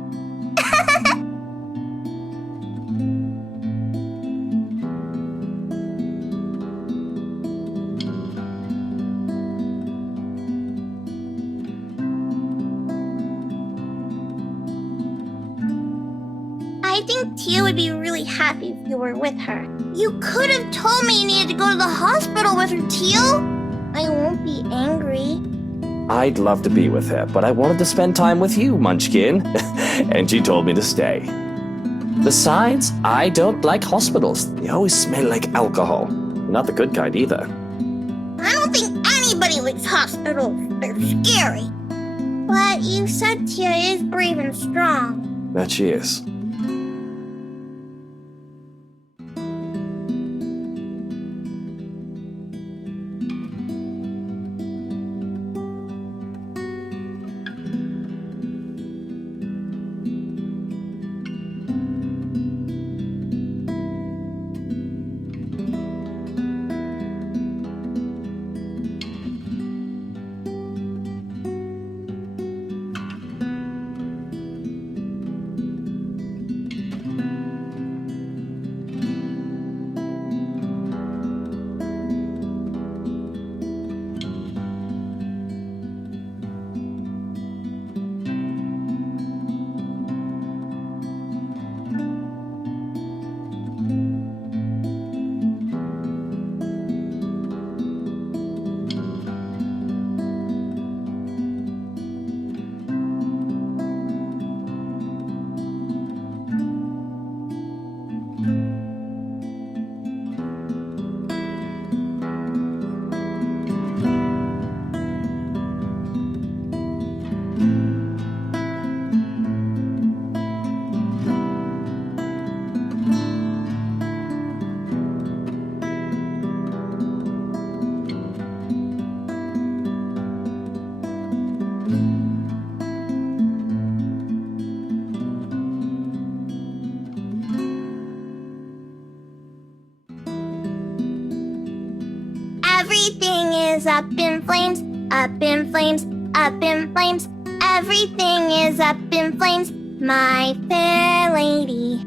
I think Tia would be really happy if you were with her. You could have told me you needed to go to the hospital with her, Teal. I won't be angry. I'd love to be with her, but I wanted to spend time with you, Munchkin. And she told me to stay. Besides, I don't like hospitals. They always smell like alcohol. Not the good kind either. I don't think anybody likes hospitals. They're scary. But you said Tia is brave and strong. That she is. Everything is up in flames, up in flames, up in flames. Everything is up in flames, my fair lady.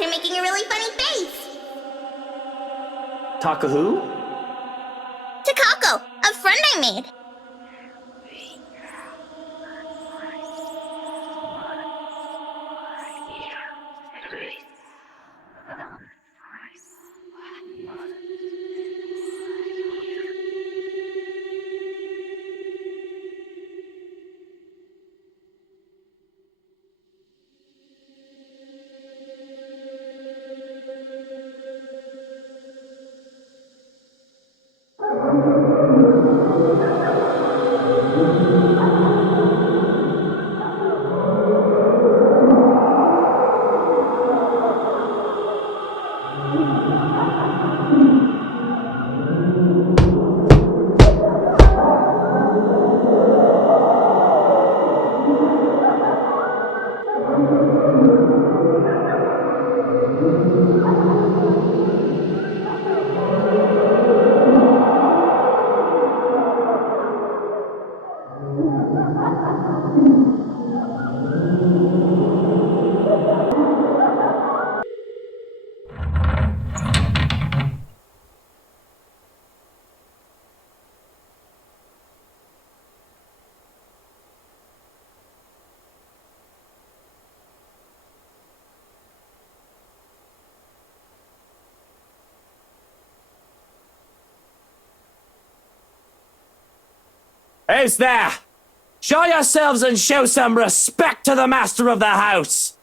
him making a really funny face. Taka who? Takako, a friend I made. Who's there? Show yourselves and show some respect to the master of the house!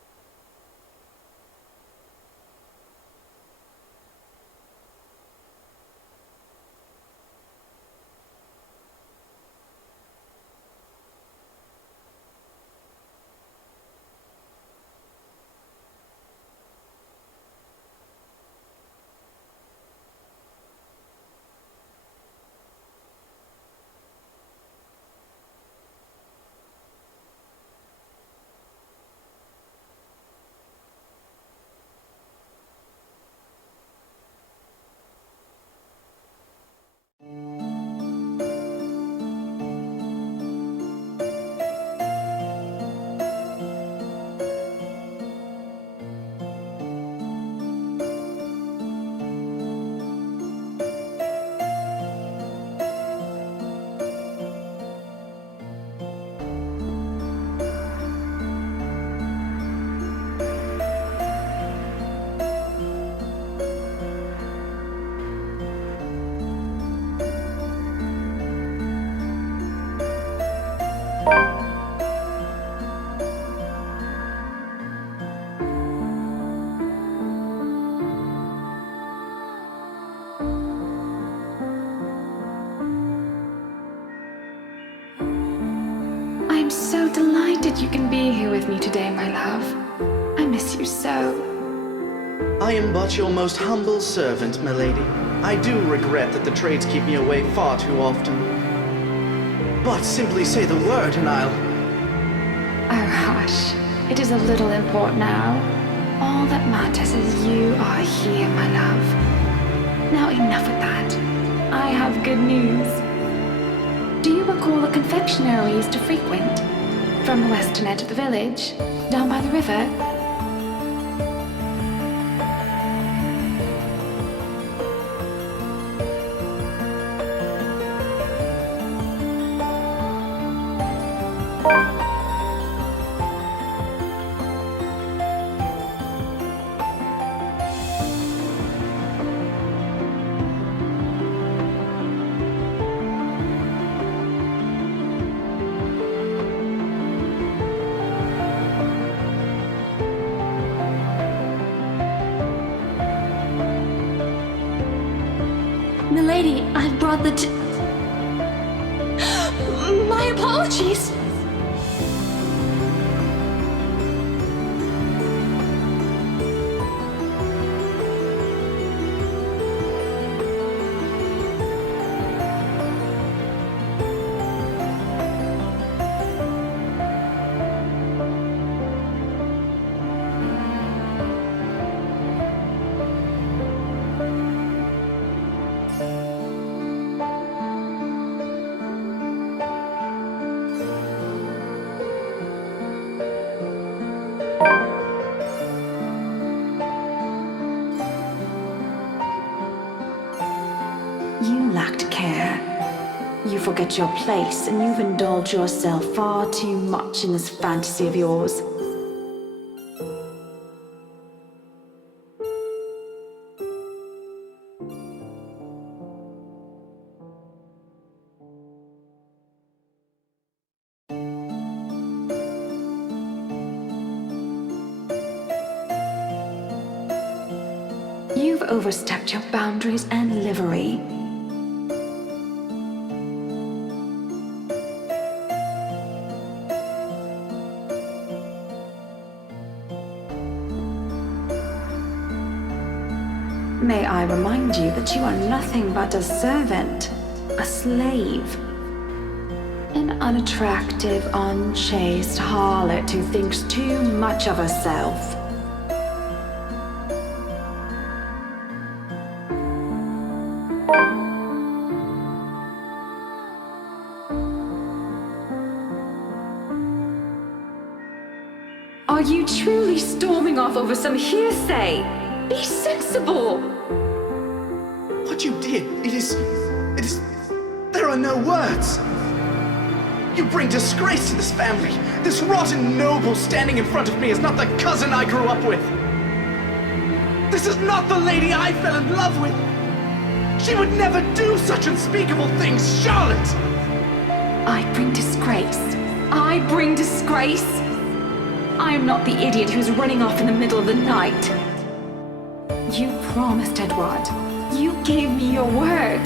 I'm so delighted you can be here with me today, my love. I miss you so. I am but your most humble servant, milady. I do regret that the trades keep me away far too often. But simply say the word and I'll... Oh, hush. It is a little import now. All that matters is you are here, my love. Now enough of that. I have good news. Do you recall the confectionery we used to frequent? From the western edge of the village, down by the river? Milady, I brought the My apologies! you forget your place and you've indulged yourself far too much in this fantasy of yours. You've overstepped your boundaries and livery. May I remind you that you are nothing but a servant, a slave. An unattractive, unchaste harlot who thinks too much of herself. Are you truly storming off over some hearsay? Be sensible! What you did, it is... There are no words. You bring disgrace to this family. This rotten noble standing in front of me is not the cousin I grew up with. This is not the lady I fell in love with. She would never do such unspeakable things, Charlotte! I bring disgrace. I bring disgrace. I am not the idiot who's running off in the middle of the night. You promised, Edward. You gave me your word.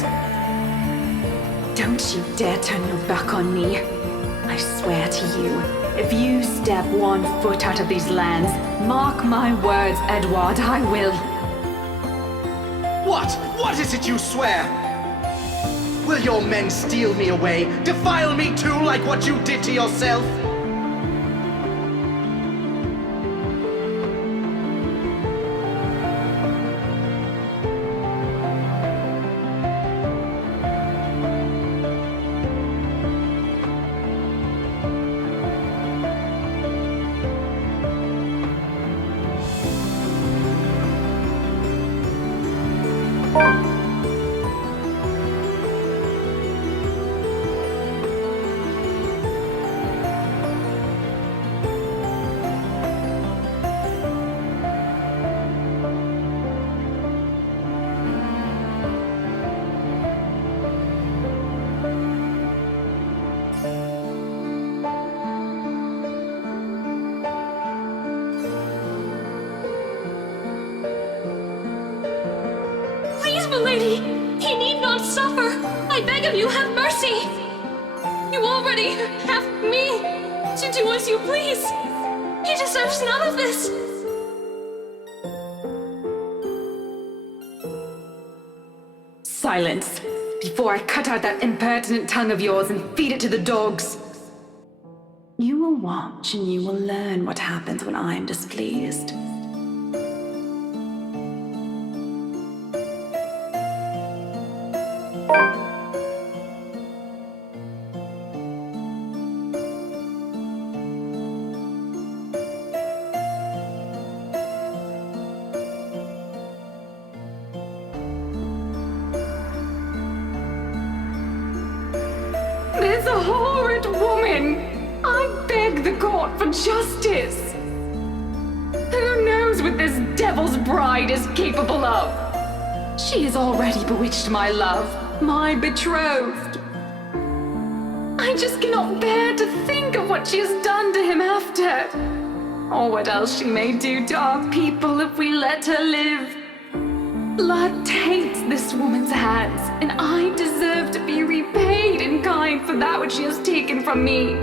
Don't you dare turn your back on me. I swear to you, if you step 1 foot out of these lands, mark my words, Edward, I will. What? What is it you swear? Will your men steal me away, defile me too like what you did to yourself? Lady, he need not suffer. I beg of you, have mercy. You already have me to do as you please. He deserves none of this. Silence, before I cut out that impertinent tongue of yours and feed it to the dogs. You will watch and you will learn what happens when I'm displeased. This horrid woman! I beg the court for justice! Who knows what this devil's bride is capable of? She has already bewitched my love, my betrothed. I just cannot bear to think of what she has done to him after. Or what else she may do to our people if we let her live. Blood taints this woman's hands, and I deserve to be repaid in kind for that which she has taken from me.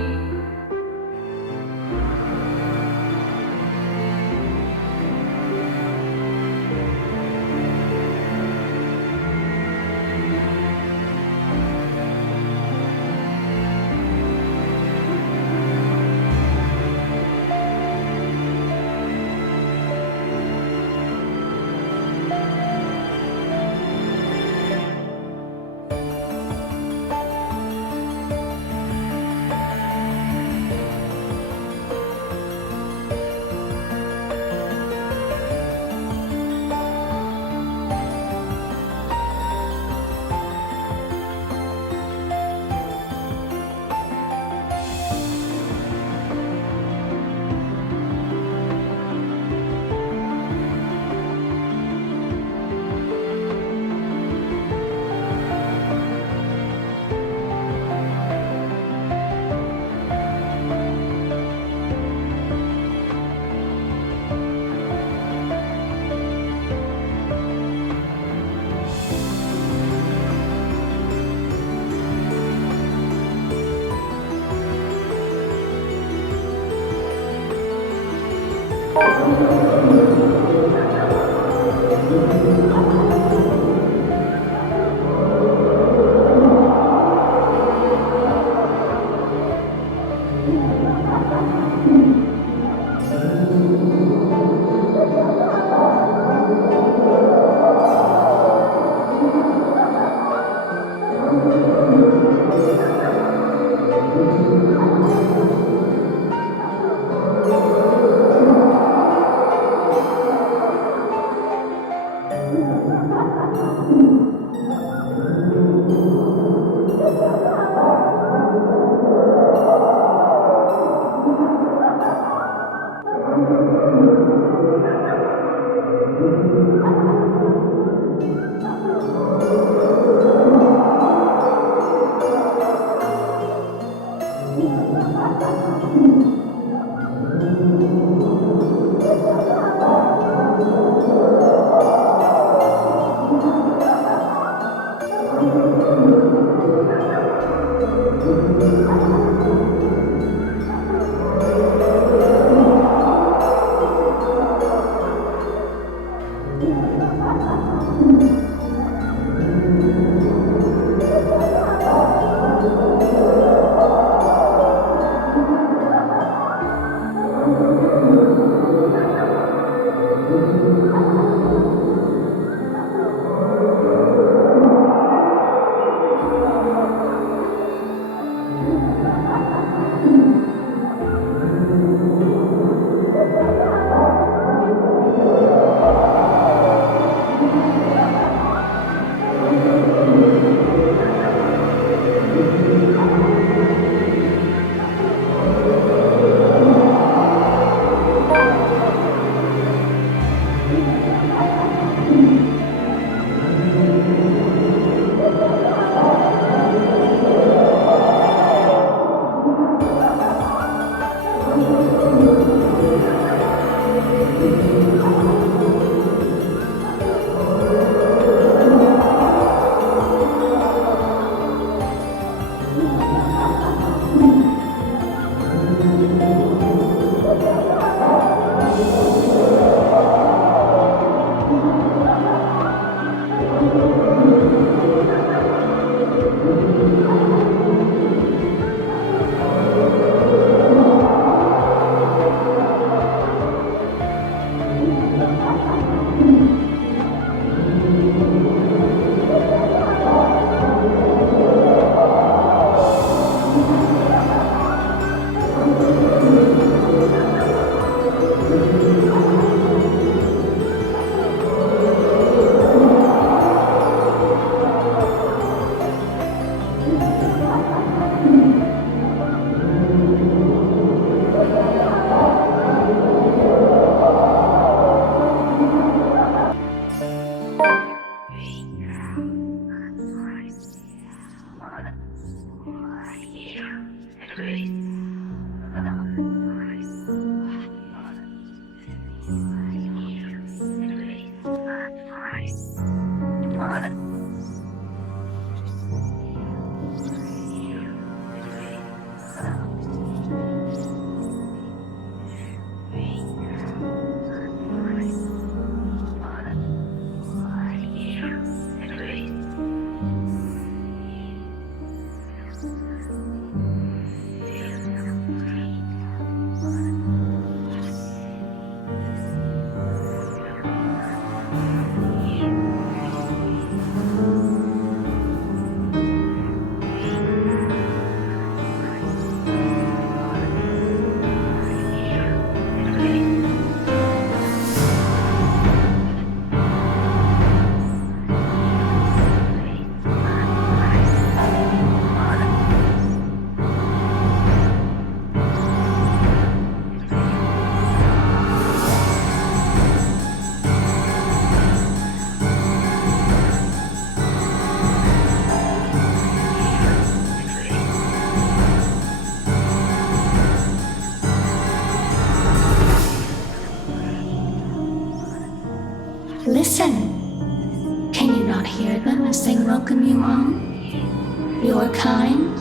Listen. Can you not hear them as they welcome you home? Your kind,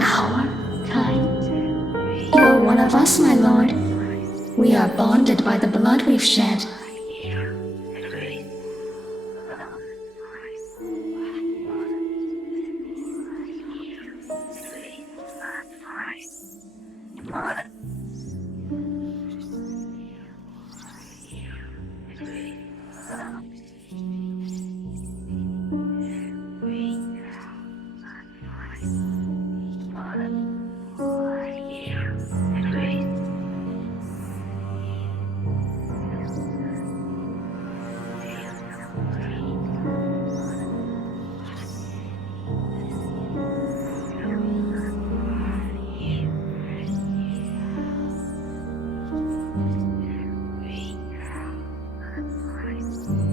our kind. You're one of us, my lord. We are bonded by the blood we've shed.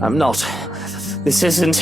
I'm not. This isn't.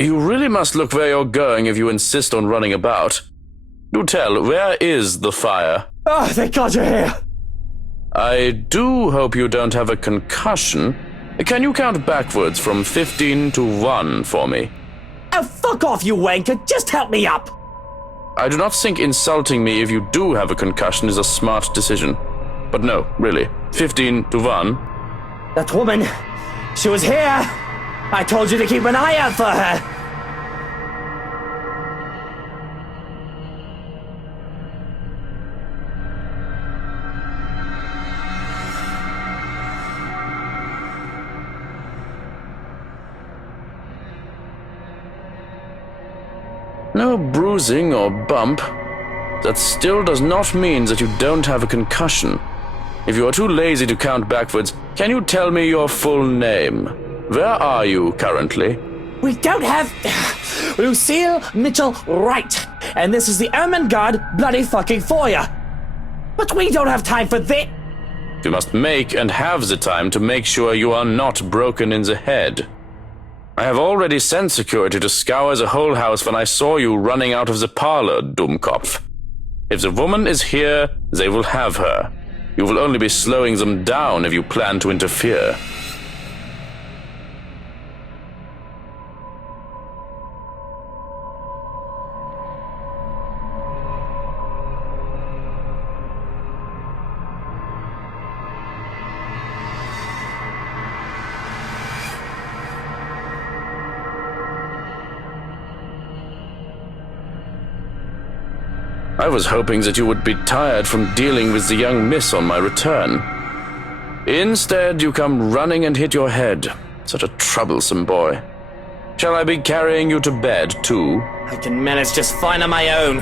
You really must look where you're going if you insist on running about. Do tell, where is the fire? Oh, thank God you're here! I do hope you don't have a concussion. Can you count backwards from 15 to 1 for me? Oh, fuck off, you wanker! Just help me up! I do not think insulting me if you do have a concussion is a smart decision. But no, really. 15 to 1. That woman, she was here! I told you to keep an eye out for her! No bruising or bump. That still does not mean that you don't have a concussion. If you are too lazy to count backwards, can you tell me your full name? Where are you currently? We don't have... Lucille Mitchell Wright. And this is the Ermengarde bloody fucking foyer. But we don't have time for this. You must make and have the time to make sure you are not broken in the head. I have already sent security to scour the whole house when I saw you running out of the parlor, Dummkopf. If the woman is here, they will have her. You will only be slowing them down if you plan to interfere. I was hoping that you would be tired from dealing with the young miss on my return. Instead, you come running and hit your head. Such a troublesome boy. Shall I be carrying you to bed, too? I can manage just fine on my own.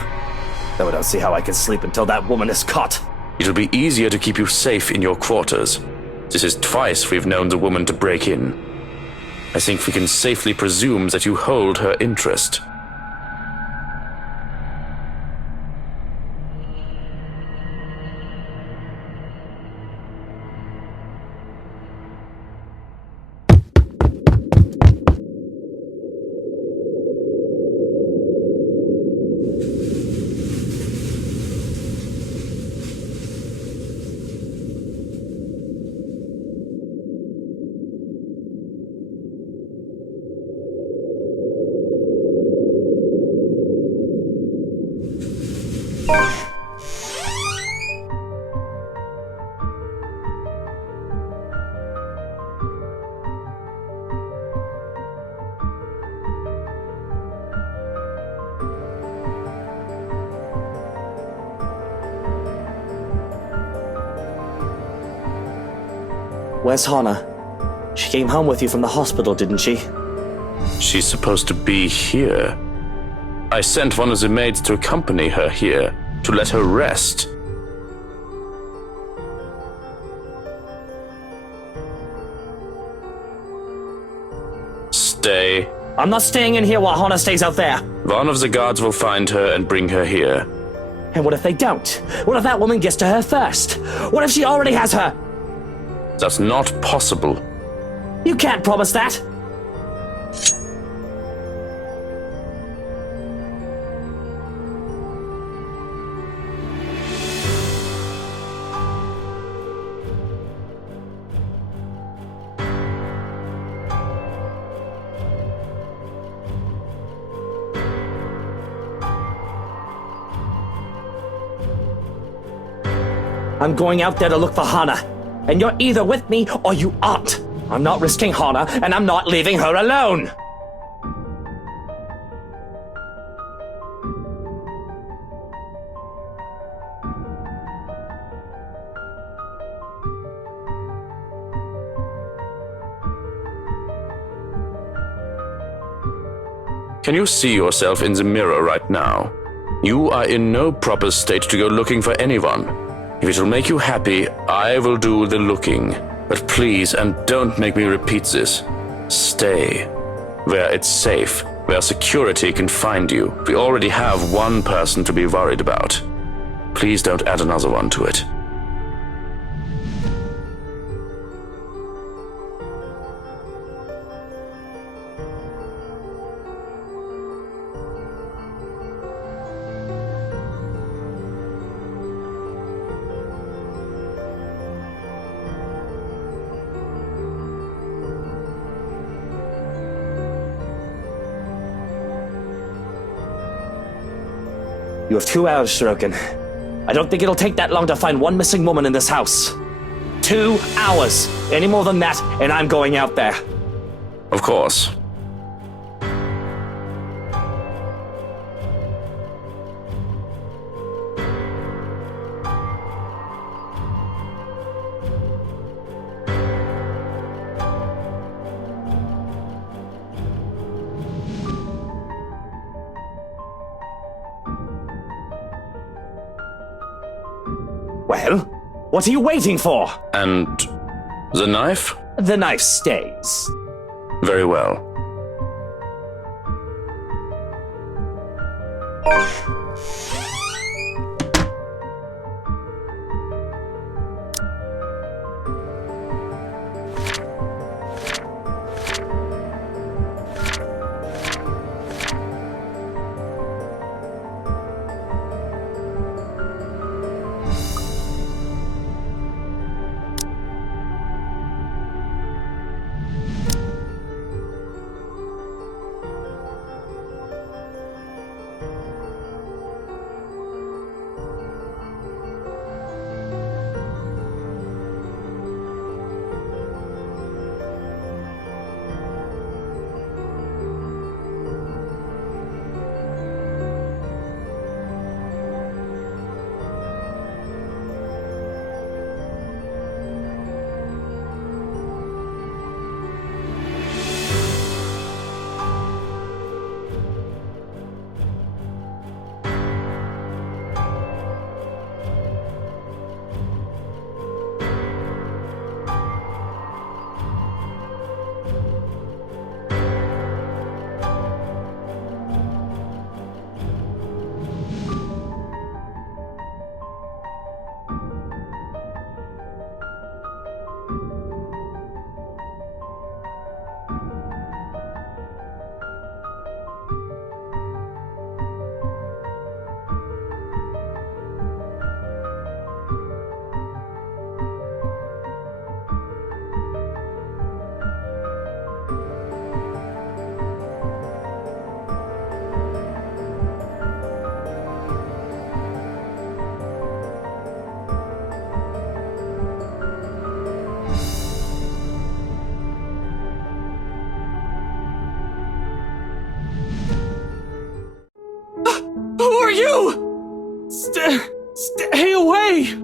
Though I don't see how I can sleep until that woman is caught. It'll be easier to keep you safe in your quarters. This is twice we've known the woman to break in. I think we can safely presume that you hold her interest. Where's Hannah? She came home with you from the hospital, didn't she? She's supposed to be here. I sent one of the maids to accompany her here, to let her rest. Stay. I'm not staying in here while Hannah stays out there. One of the guards will find her and bring her here. And what if they don't? What if that woman gets to her first? What if she already has her? That's not possible. You can't promise that. I'm going out there to look for Hannah. And you're either with me or you aren't. I'm not risking Hannah, and I'm not leaving her alone. Can you see yourself in the mirror right now? You are in no proper state to go looking for anyone. If it will make you happy, I will do the looking. But please, and don't make me repeat this, stay where it's safe, where security can find you. We already have one person to be worried about. Please don't add another one to it. You have 2 hours, Sorokin. I don't think it'll take that long to find one missing woman in this house. 2 hours! Any more than that, and I'm going out there. Of course. Well, what are you waiting for? And the knife? The knife stays. Very well. you! Stay away!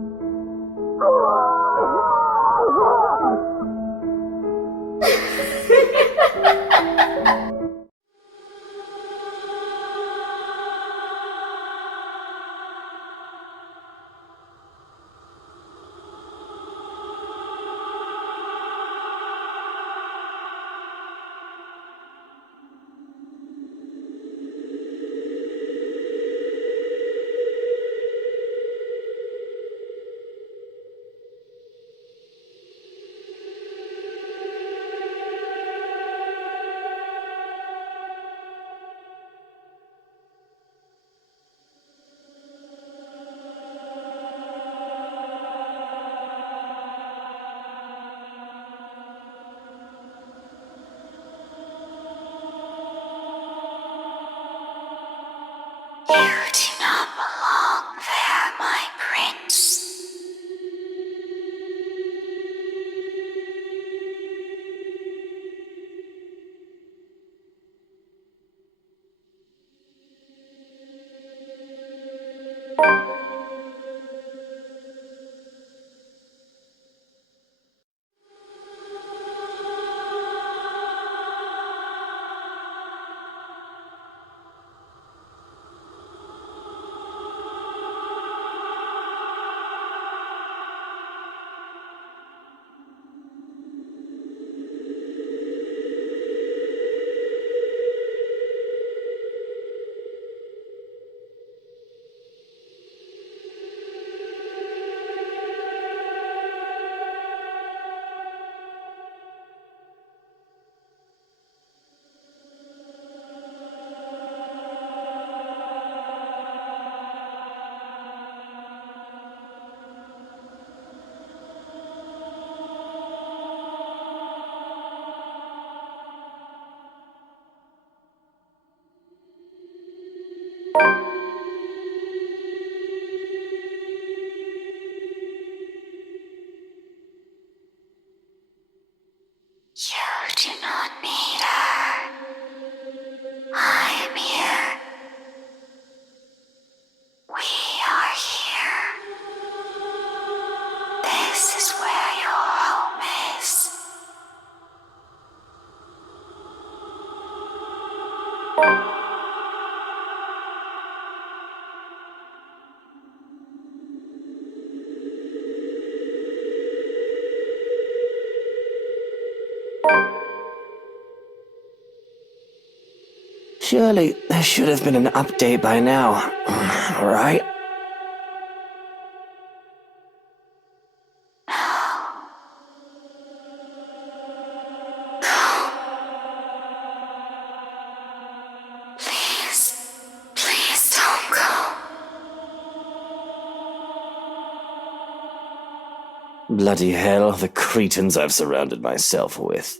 You do not belong there, my prince. You do not need her. I am here. We are here. This is where your home is. Surely there should have been an update by now, right? Please don't go. Bloody hell, the cretins I've surrounded myself with.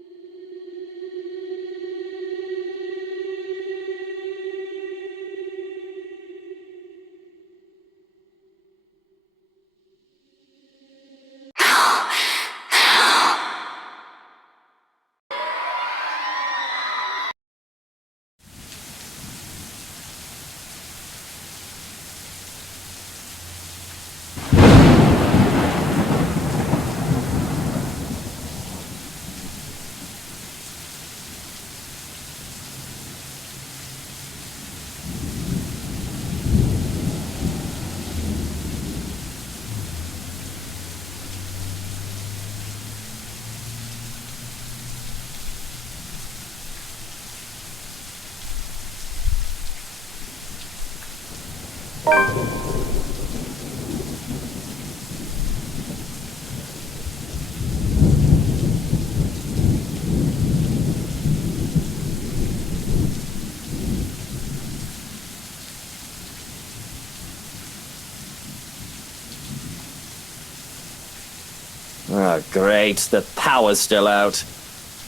Oh, great. The power's still out.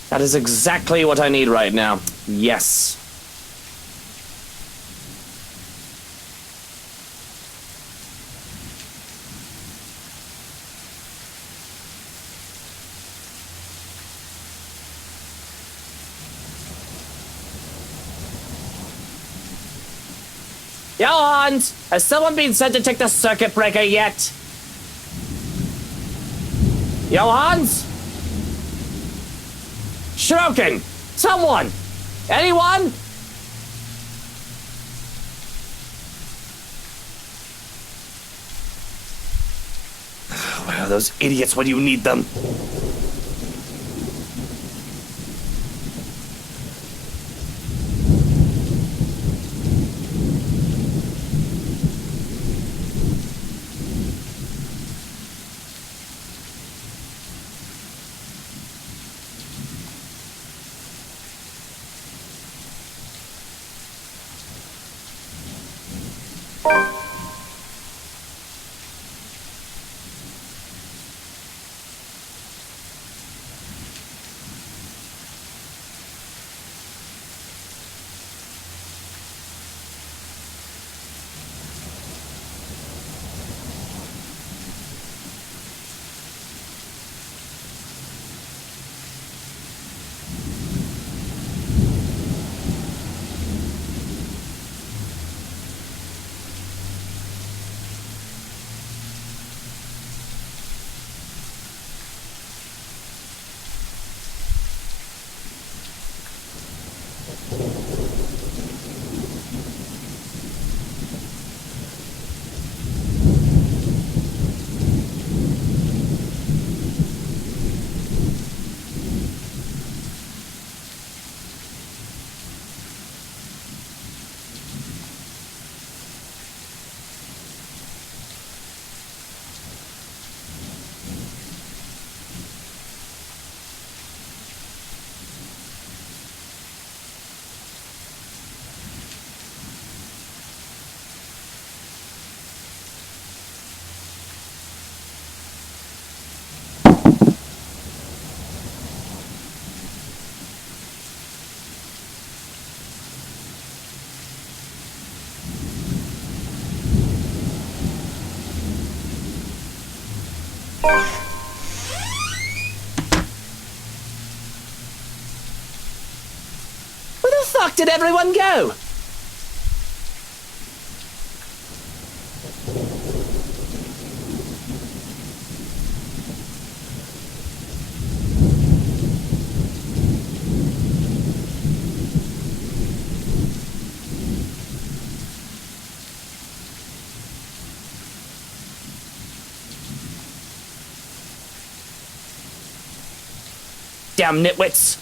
That is exactly what I need right now. Yes. Hans, has someone been sent to take the circuit breaker yet? Hans? Shroking! Someone! Anyone? Where are those idiots when you need them? Where the fuck did everyone go? Damn nitwits!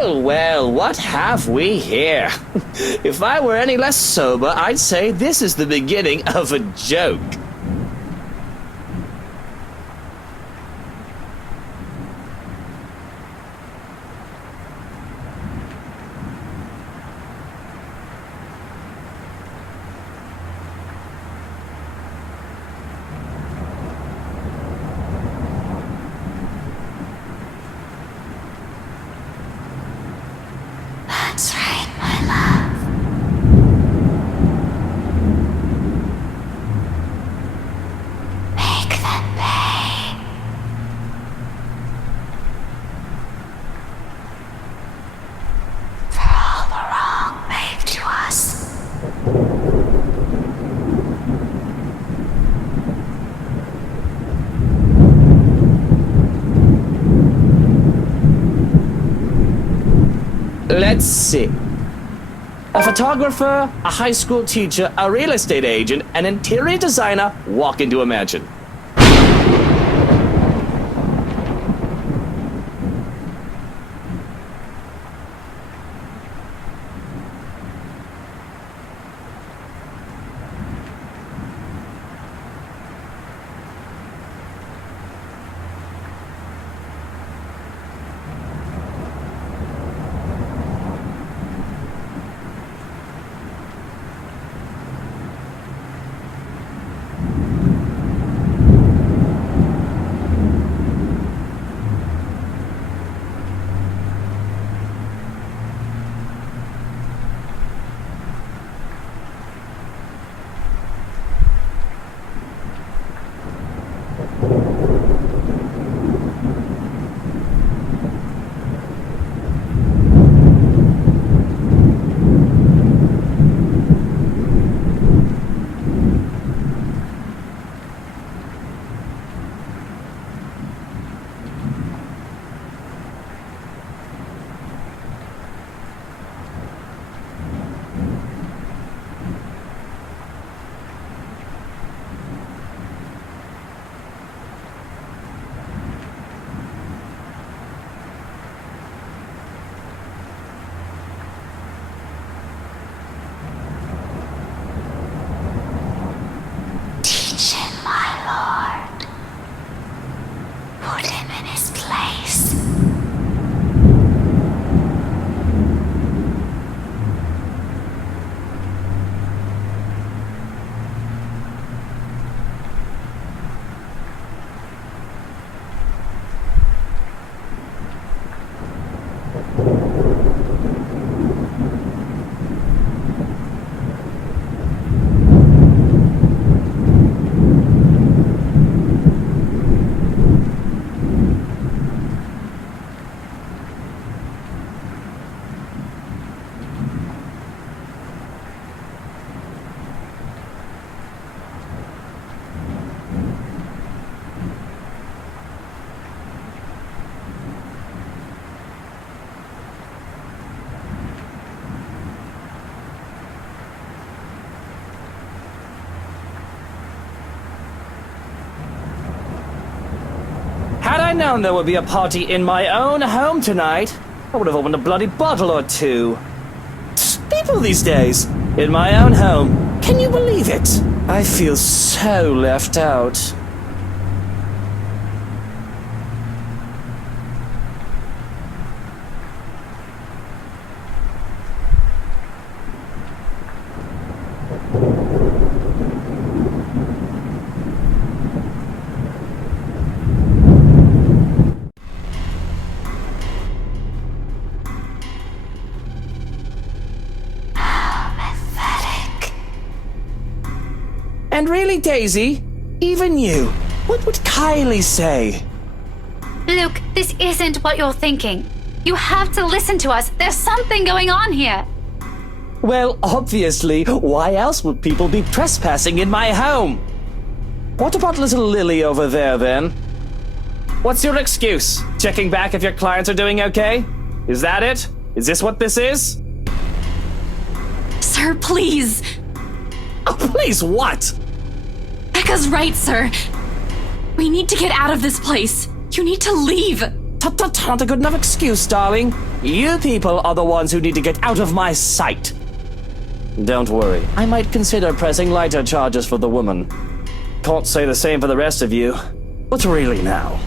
Well, well, what have we here? If I were any less sober, I'd say this is the beginning of a joke. That's right, my love. Make them pay. For all the wrong made to us. Let's see. A photographer, a high school teacher, a real estate agent, an interior designer walk into a mansion. Teach him, my lord. Put him in his place. Had I known there would be a party in my own home tonight, I would have opened a bloody bottle or two. People these days, in my own home, can you believe it? I feel so left out. And really, Daisy, even you, what would Kylie say? Luke, this isn't what you're thinking. You have to listen to us. There's something going on here. Well, obviously, why else would people be trespassing in my home? What about little Lily over there, then? What's your excuse? Checking back if your clients are doing okay? Is that it? Is this what this is? Sir, please. Oh, please what? Becca's right, sir. We need to get out of this place. You need to leave. Tut tut, not a good enough excuse, darling. You people are the ones who need to get out of my sight. Don't worry, I might consider pressing lighter charges for the woman. Can't say the same for the rest of you. But really now,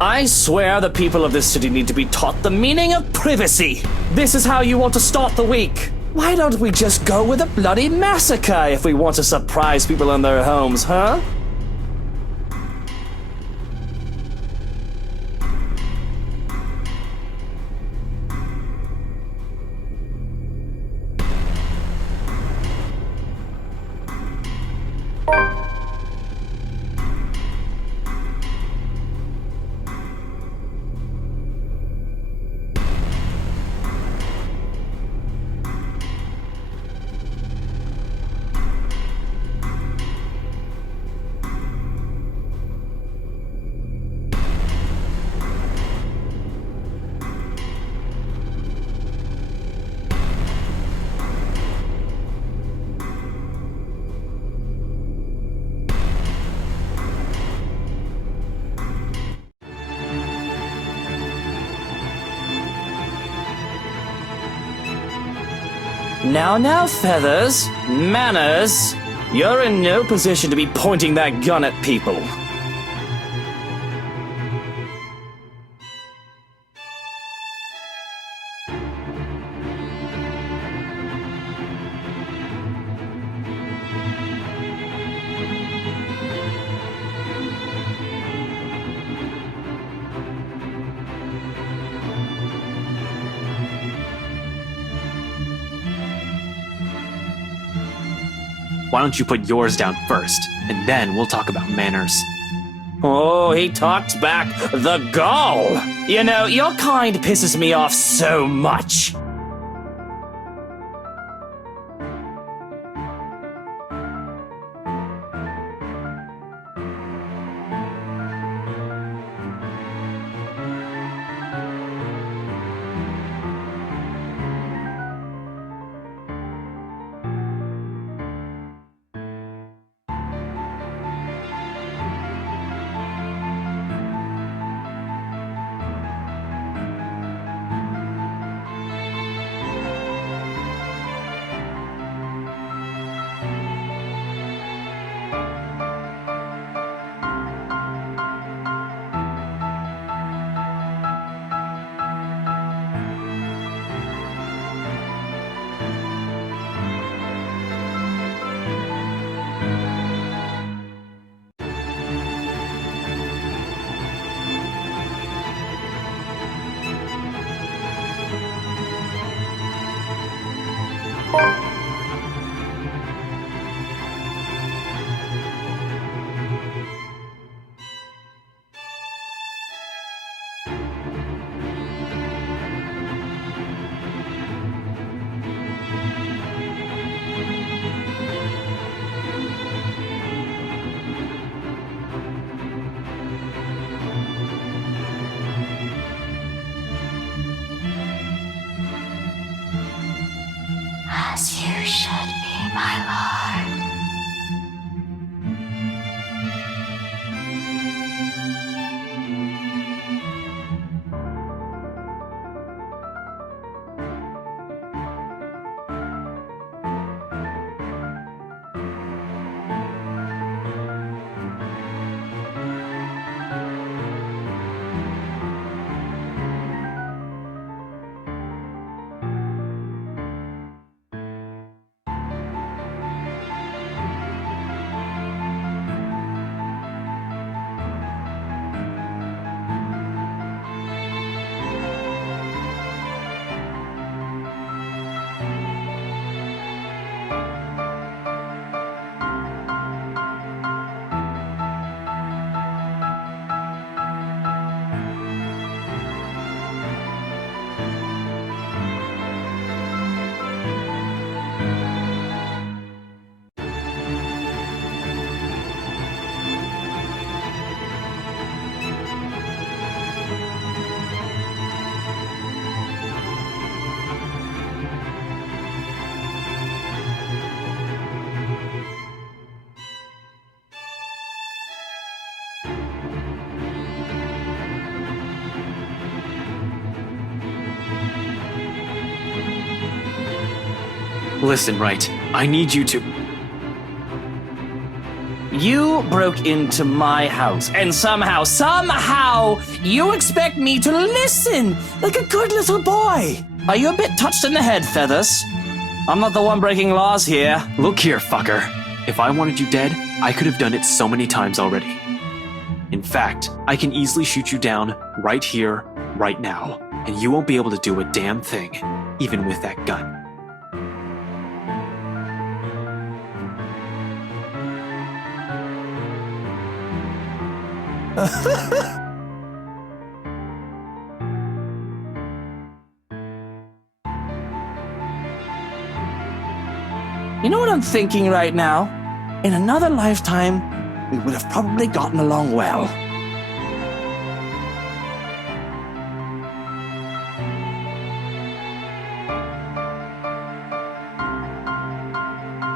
I swear the people of this city need to be taught the meaning of privacy. This is how you want to start the week. Why don't we just go with a bloody massacre if we want to surprise people in their homes, huh? Now, Feathers, manners. You're in no position to be pointing that gun at people. Why don't you put yours down first, and then we'll talk about manners. Oh, he talks back. The gall! You know, your kind pisses me off so much. As you should be, my lord. Listen, Wright, I need you to... You broke into my house, and somehow, you expect me to listen like a good little boy. Are you a bit touched in the head, Feathers? I'm not the one breaking laws here. Look here, fucker. If I wanted you dead, I could have done it so many times already. In fact, I can easily shoot you down right here, right now, and you won't be able to do a damn thing, even with that gun. You know what I'm thinking right now? In another lifetime, we would have probably gotten along well.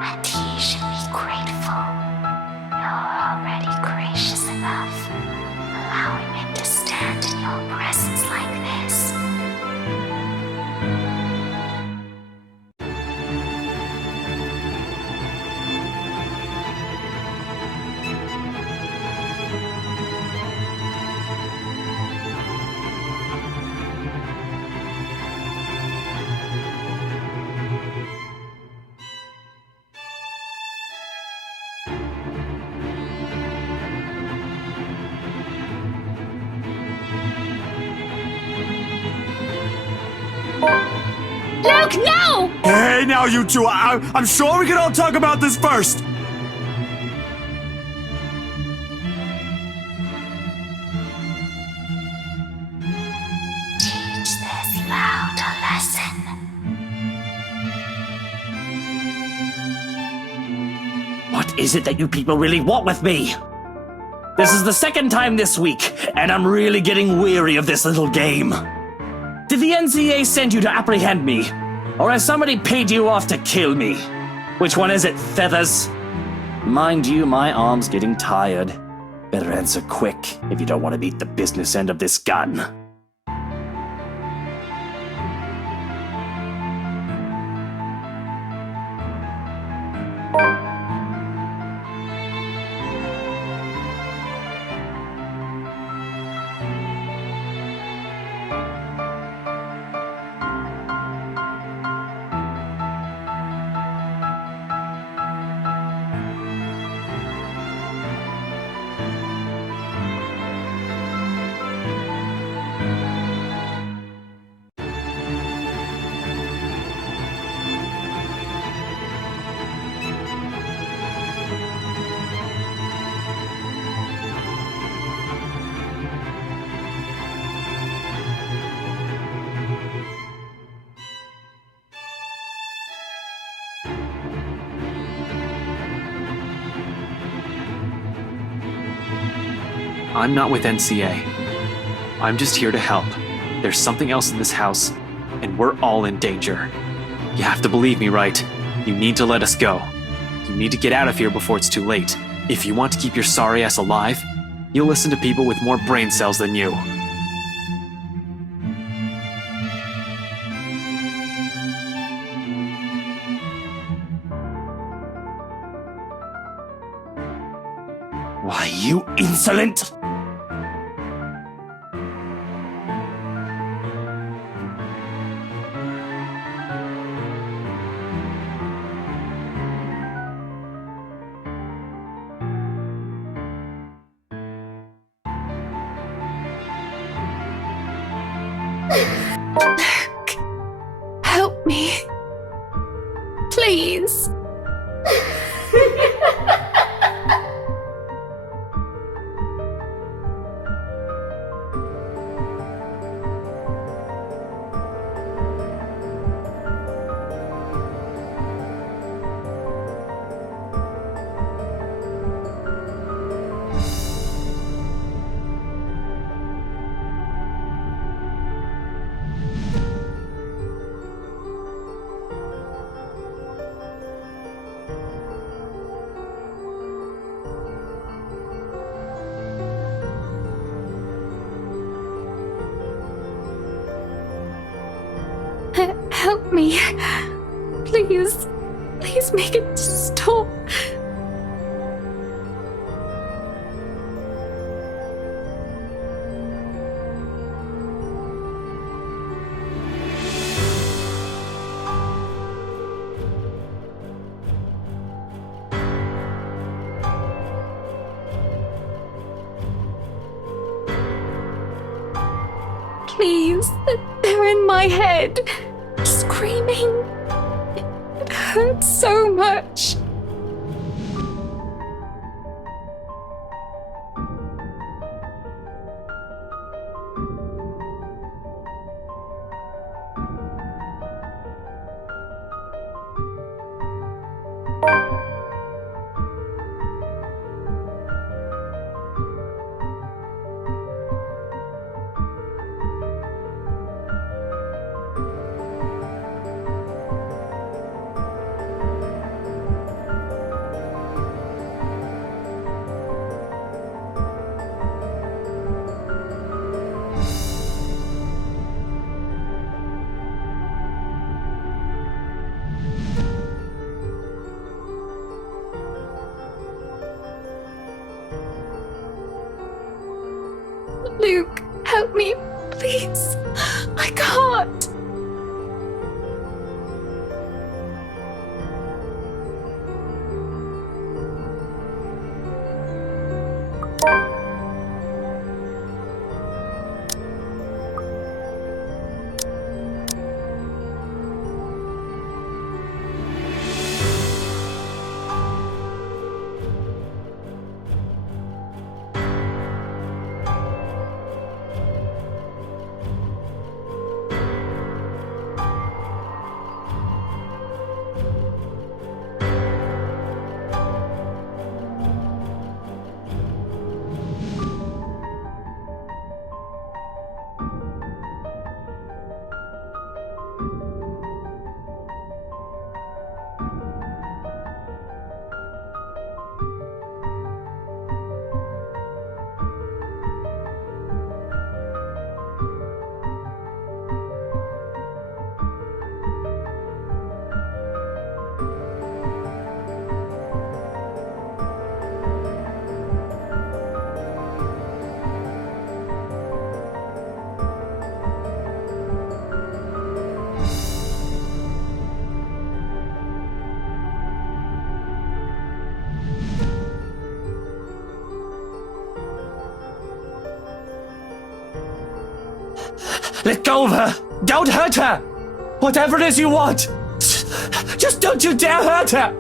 And he should be grateful. You're already gracious enough, allowing him to stand in your presence like this. Luke, no! Hey, now you two, I'm sure we can all talk about this first. Teach this loud a lesson. What is it that you people really want with me? This is the second time this week, and I'm really getting weary of this little game. Did the NCA send you to apprehend me? Or has somebody paid you off to kill me? Which one is it, Feathers? Mind you, my arm's getting tired. Better answer quick if you don't want to meet the business end of this gun. I'm not with NCA. I'm just here to help. There's something else in this house, and we're all in danger. You have to believe me, Wright? You need to let us go. You need to get out of here before it's too late. If you want to keep your sorry ass alive, you'll listen to people with more brain cells than you. Why, you insolent! Help me. Please. Help me. Please. Please make it stop. Please, they're in my head, screaming. It hurts so much. Luke, help me, please. I can't. Let go of her! Don't hurt her! Whatever it is you want! Just don't you dare hurt her!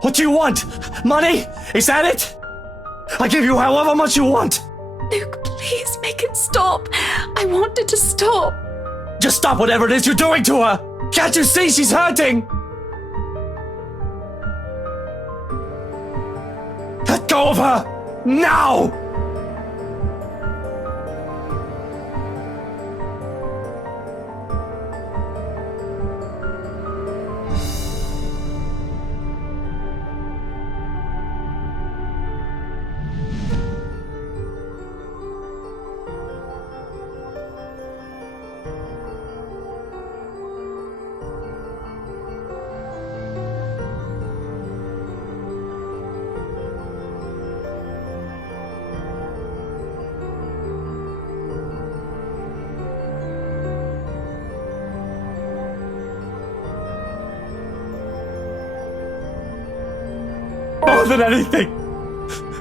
What do you want? Money? Is that it? I give you however much you want. Luke, please make it stop. I want it to stop. Just stop whatever it is you're doing to her. Can't you see she's hurting? Let go of her! Now! More than anything.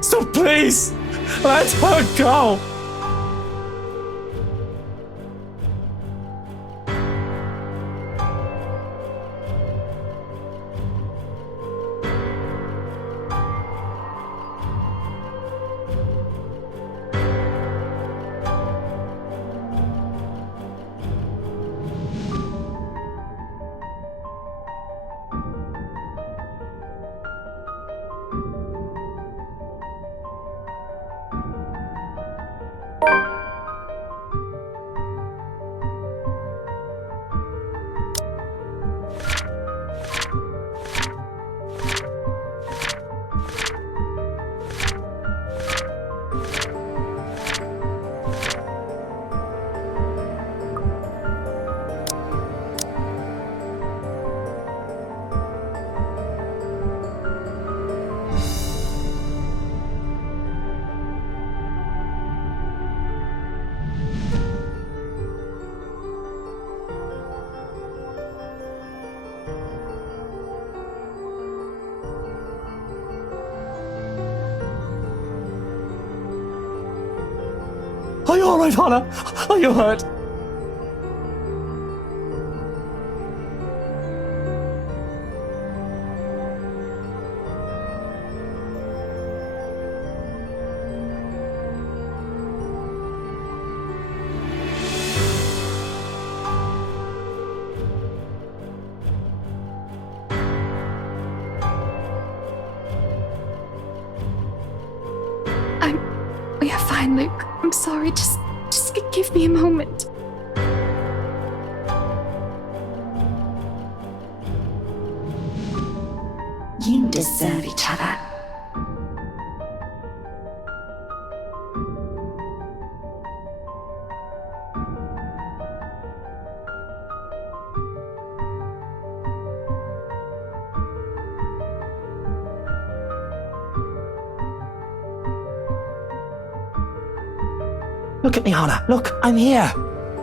So please, let her go. Are you alright, Hana? Are you hurt? We are fine, Luke. I'm sorry. Just give me a moment. You deserve each other. Look at me, Hana. Look, I'm here.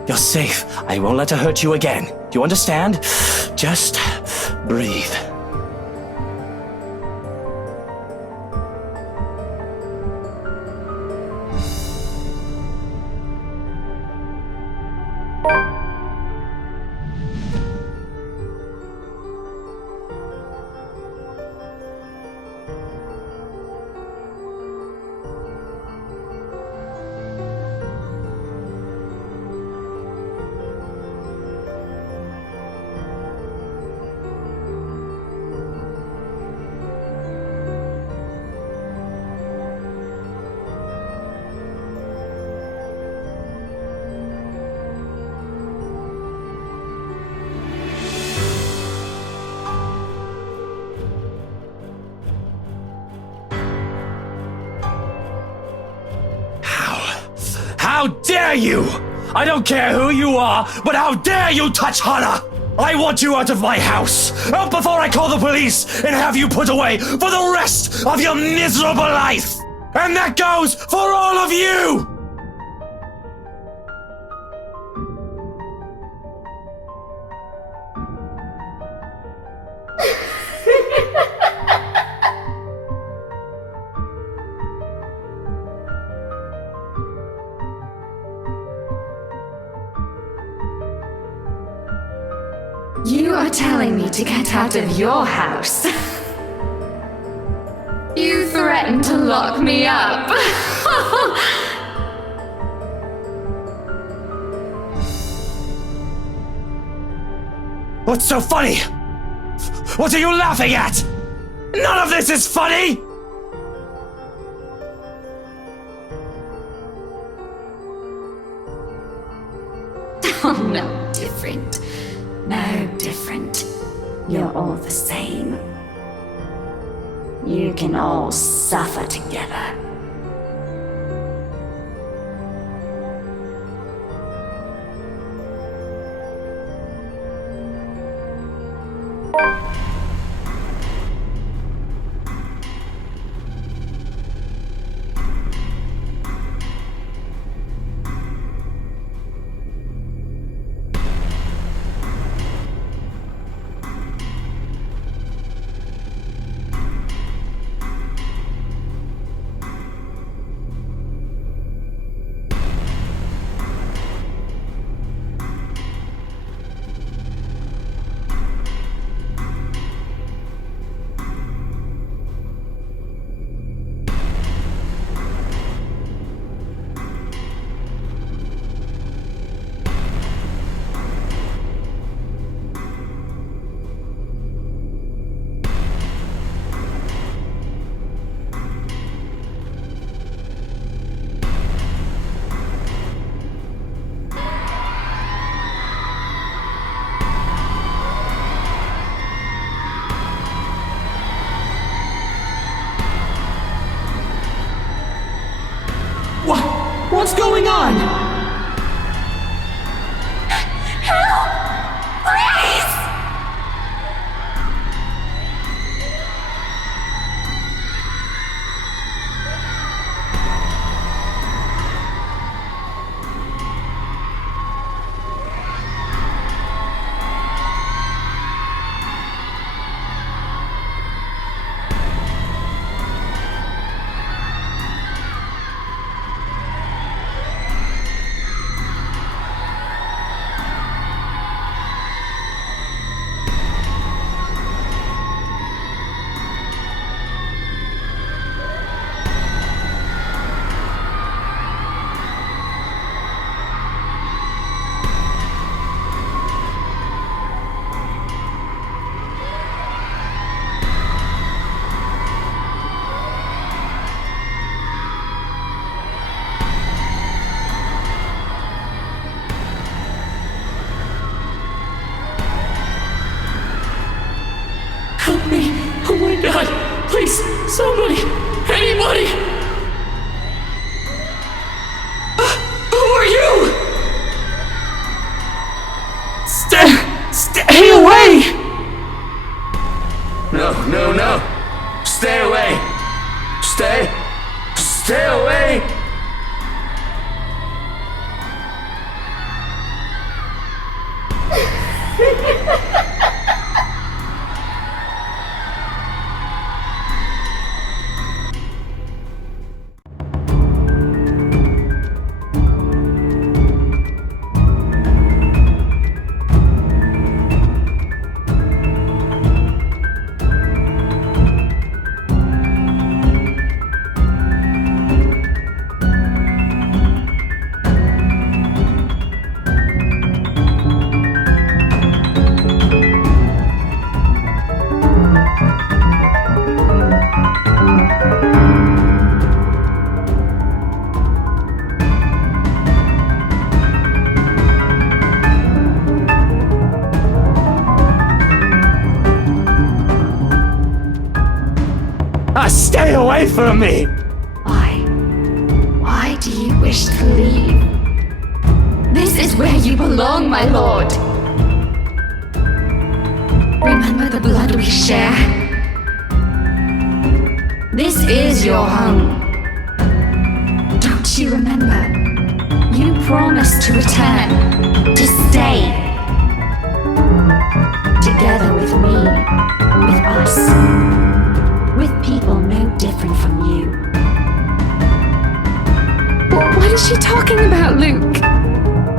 You're safe. I won't let her hurt you again. Do you understand? Just breathe. How dare you! I don't care who you are, but how dare you touch Hana! I want you out of my house! Out before I call the police and have you put away for the rest of your miserable life! And that goes for all of you! You are telling me to get out of your house. You threatened to lock me up. What's so funny? What are you laughing at? None of this is funny! Oh, no different. No different. You're all the same. You can all suffer together. What's going on? Somebody! Anybody! Who are you? Stay away! No. Stay away. Stay away. Stay away from me! Why do you wish to leave? This is where you belong, my lord. Remember the blood we share? This is your home. Don't you remember? You promised to return, to stay. Together with me, with us, with people no different from you. What is she talking about, Luke?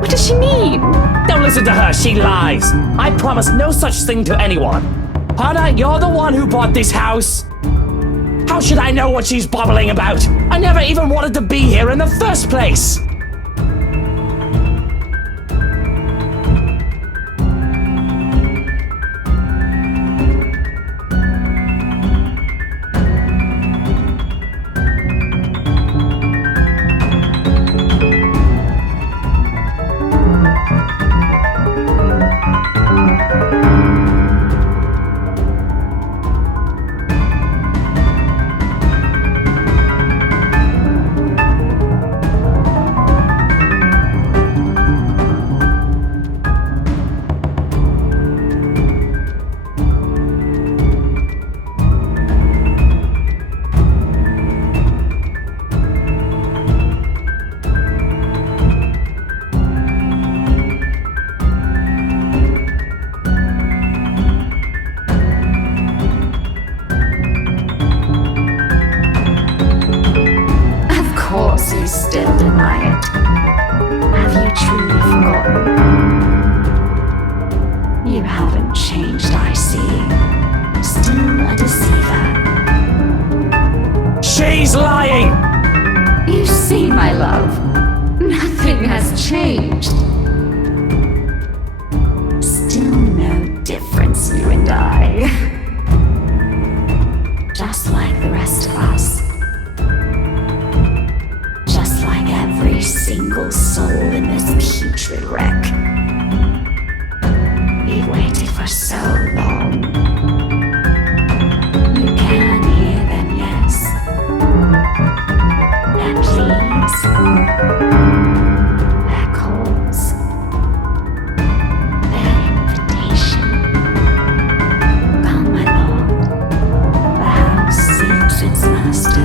What does she mean? Don't listen to her, she lies. I promised no such thing to anyone. Hannah, you're the one who bought this house. How should I know what she's babbling about? I never even wanted to be here in the first place. You still deny it. Have you truly forgotten? You haven't changed, I see. Still a deceiver. She's lying! You see, my love, nothing has changed. Still no difference, you and I. Just like the rest of us. Every single soul in this putrid wreck. We've waited for so long. You can hear them, yes. Their pleas, their calls, their invitation. Come, my lord, the house seeks its master.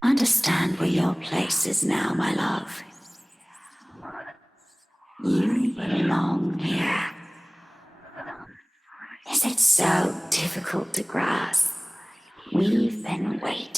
Understand where your place is now, my love. You belong here. Is it so difficult to grasp? We've been waiting.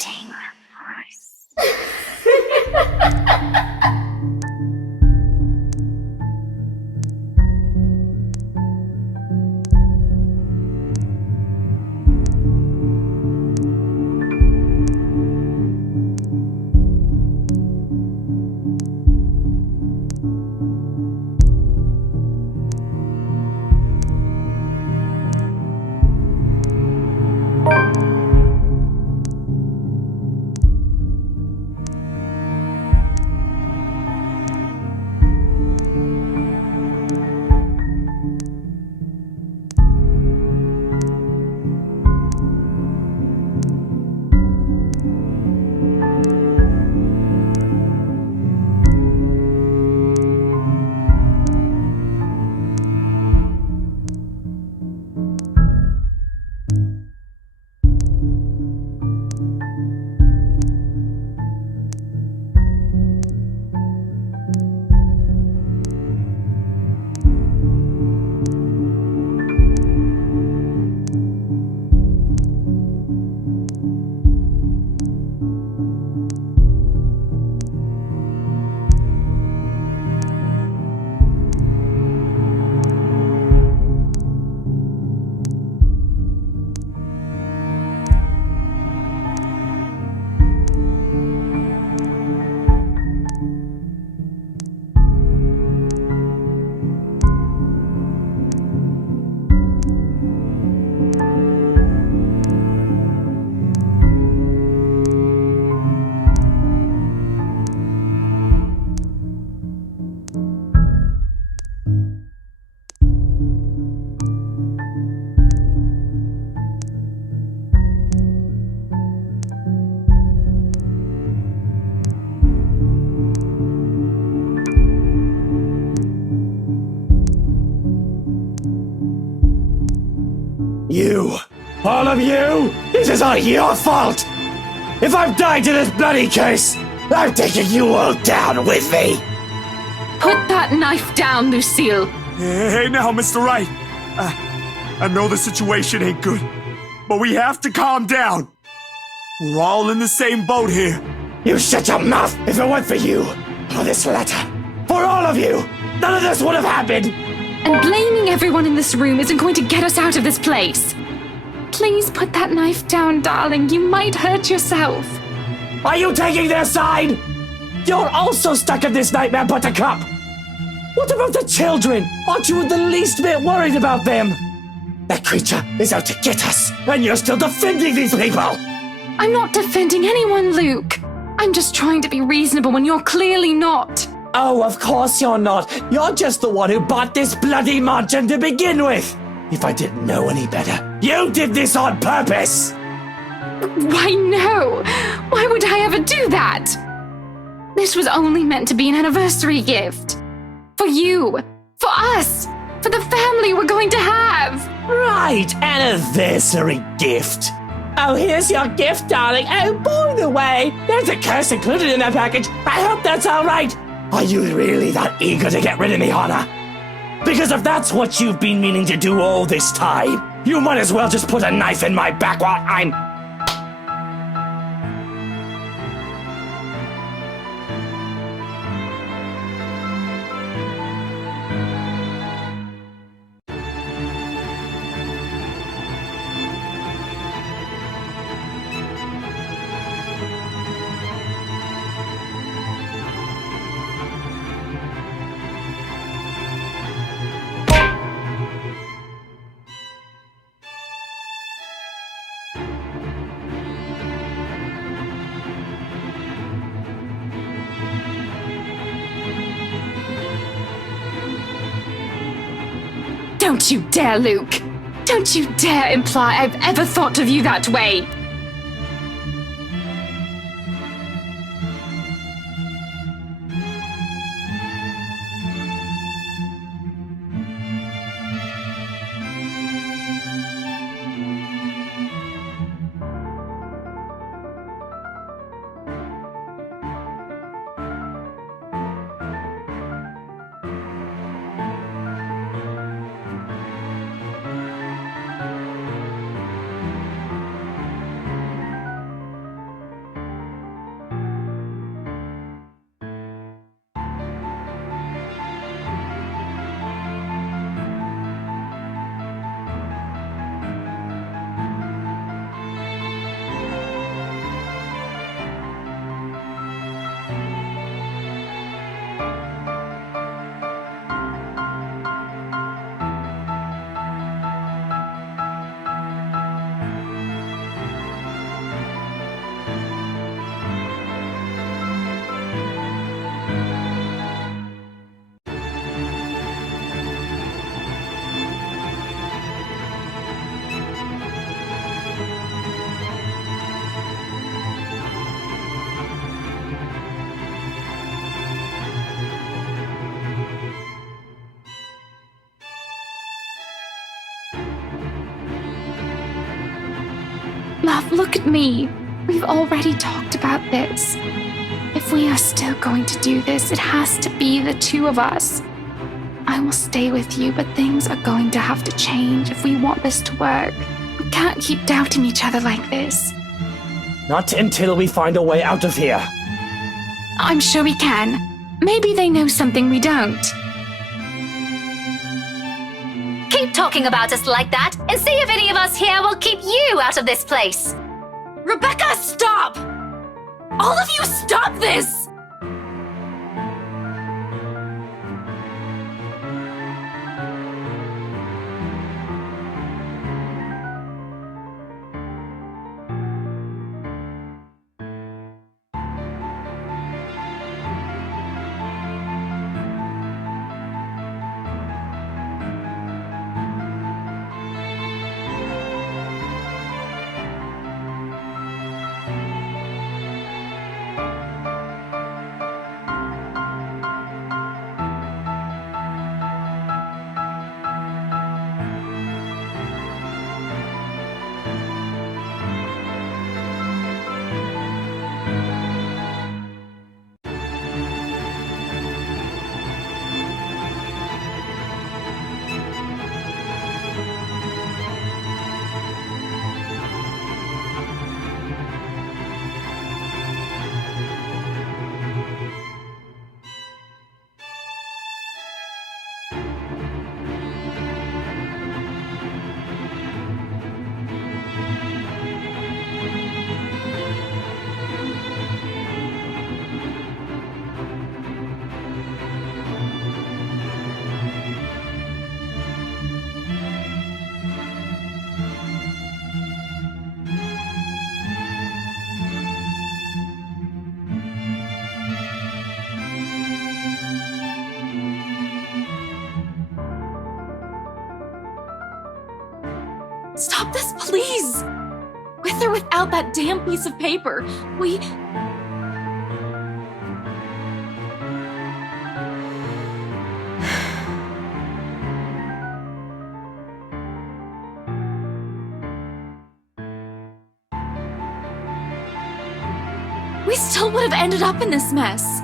You! All of you! This is all your fault! If I've died to this bloody case, I'm taking you all down with me! Put that knife down, Lucille. Hey now, Mr. Wright. I know the situation ain't good, but we have to calm down. We're all in the same boat here. You shut your mouth! If it weren't for you, for this letter, for all of you, none of this would have happened! And blaming everyone in this room isn't going to get us out of this place. Please put that knife down, darling. You might hurt yourself. Are you taking their side? You're also stuck in this nightmare, Buttercup! What about the children? Aren't you the least bit worried about them? That creature is out to get us, and you're still defending these people! I'm not defending anyone, Luke. I'm just trying to be reasonable when you're clearly not. Oh, of course you're not. You're just the one who bought this bloody mansion to begin with. If I didn't know any better, you did this on purpose! Why, no! Why would I ever do that? This was only meant to be an anniversary gift. For you. For us. For the family we're going to have. Right, anniversary gift. Oh, here's your gift, darling. Oh, by the way, there's a curse included in that package. I hope that's all right. Are you really that eager to get rid of me, Hannah? Because if that's what you've been meaning to do all this time, you might as well just put a knife in my back while I'm... Don't you dare, Luke! Don't you dare imply I've ever thought of you that way! Love, look at me. We've already talked about this. If we are still going to do this, it has to be the two of us. I will stay with you, but things are going to have to change if we want this to work. We can't keep doubting each other like this. Not until we find a way out of here. I'm sure we can. Maybe they know something we don't. Keep talking about us like that, and see if any of us here will keep you out of this place. Rebecca, stop! All of you, stop this! Stop this, please! With or without that damn piece of paper, still would have ended up in this mess.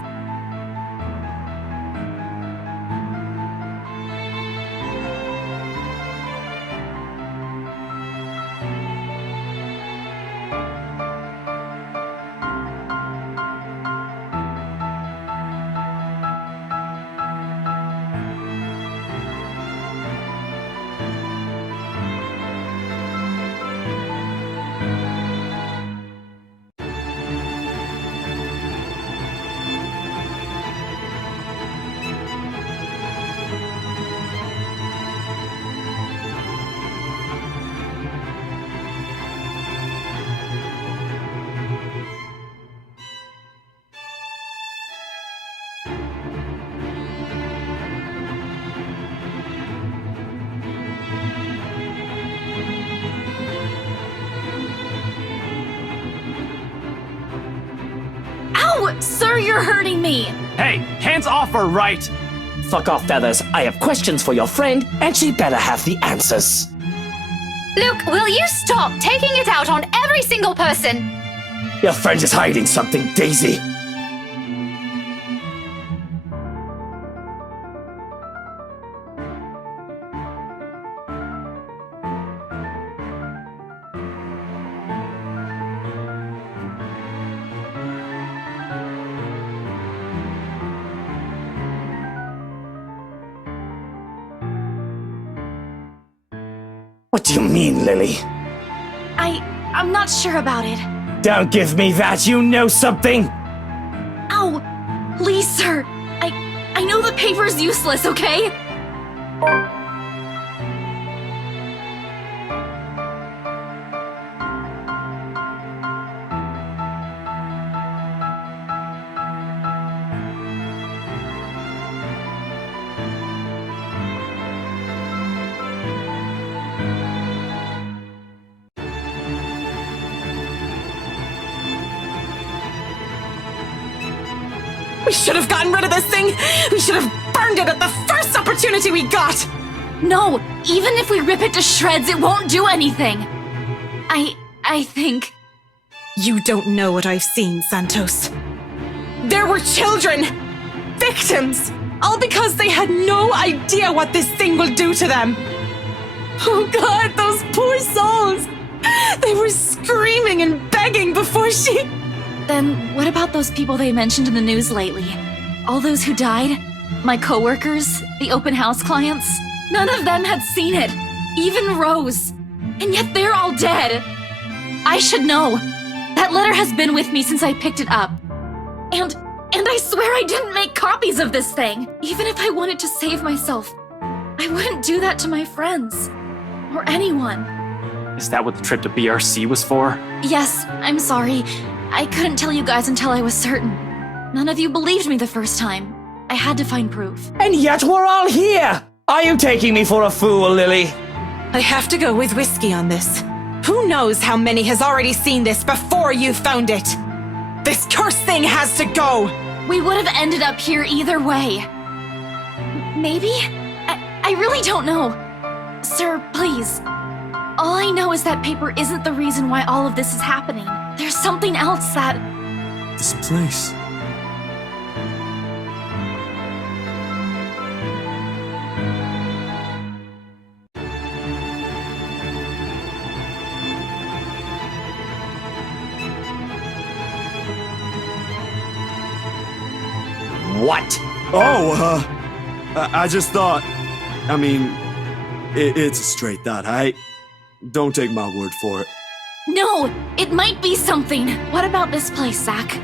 Ow! Sir, you're hurting me! Hey, hands off her, Wright! Fuck off, Feathers. I have questions for your friend, and she better have the answers. Luke, will you stop taking it out on every single person? Your friend is hiding something, Daisy. What do you mean, Lily? I'm not sure about it. Don't give me that, you know something! Ow! Please, sir. I know the paper's useless, okay? We should have gotten rid of this thing! We should have burned it at the first opportunity we got! No, even if we rip it to shreds, it won't do anything. I think... You don't know what I've seen, Santos. There were children! Victims! All because they had no idea what this thing will do to them! Oh God, those poor souls! They were screaming and begging before she... Then what about those people they mentioned in the news lately? All those who died? My coworkers? The open house clients? None of them had seen it. Even Rose. And yet they're all dead. I should know. That letter has been with me since I picked it up. And I swear I didn't make copies of this thing. Even if I wanted to save myself, I wouldn't do that to my friends. Or anyone. Is that what the trip to BRC was for? Yes, I'm sorry. I couldn't tell you guys until I was certain. None of you believed me the first time. I had to find proof. And yet we're all here! Are you taking me for a fool, Lily? I have to go with whiskey on this. Who knows how many has already seen this before you found it? This cursed thing has to go! We would have ended up here either way. Maybe? I really don't know. Sir, please. All I know is that paper isn't the reason why all of this is happening. There's something else that... This place. What? Oh, I just thought... I mean, it's a straight thought, don't take my word for it. No! It might be something! What about this place, Zach?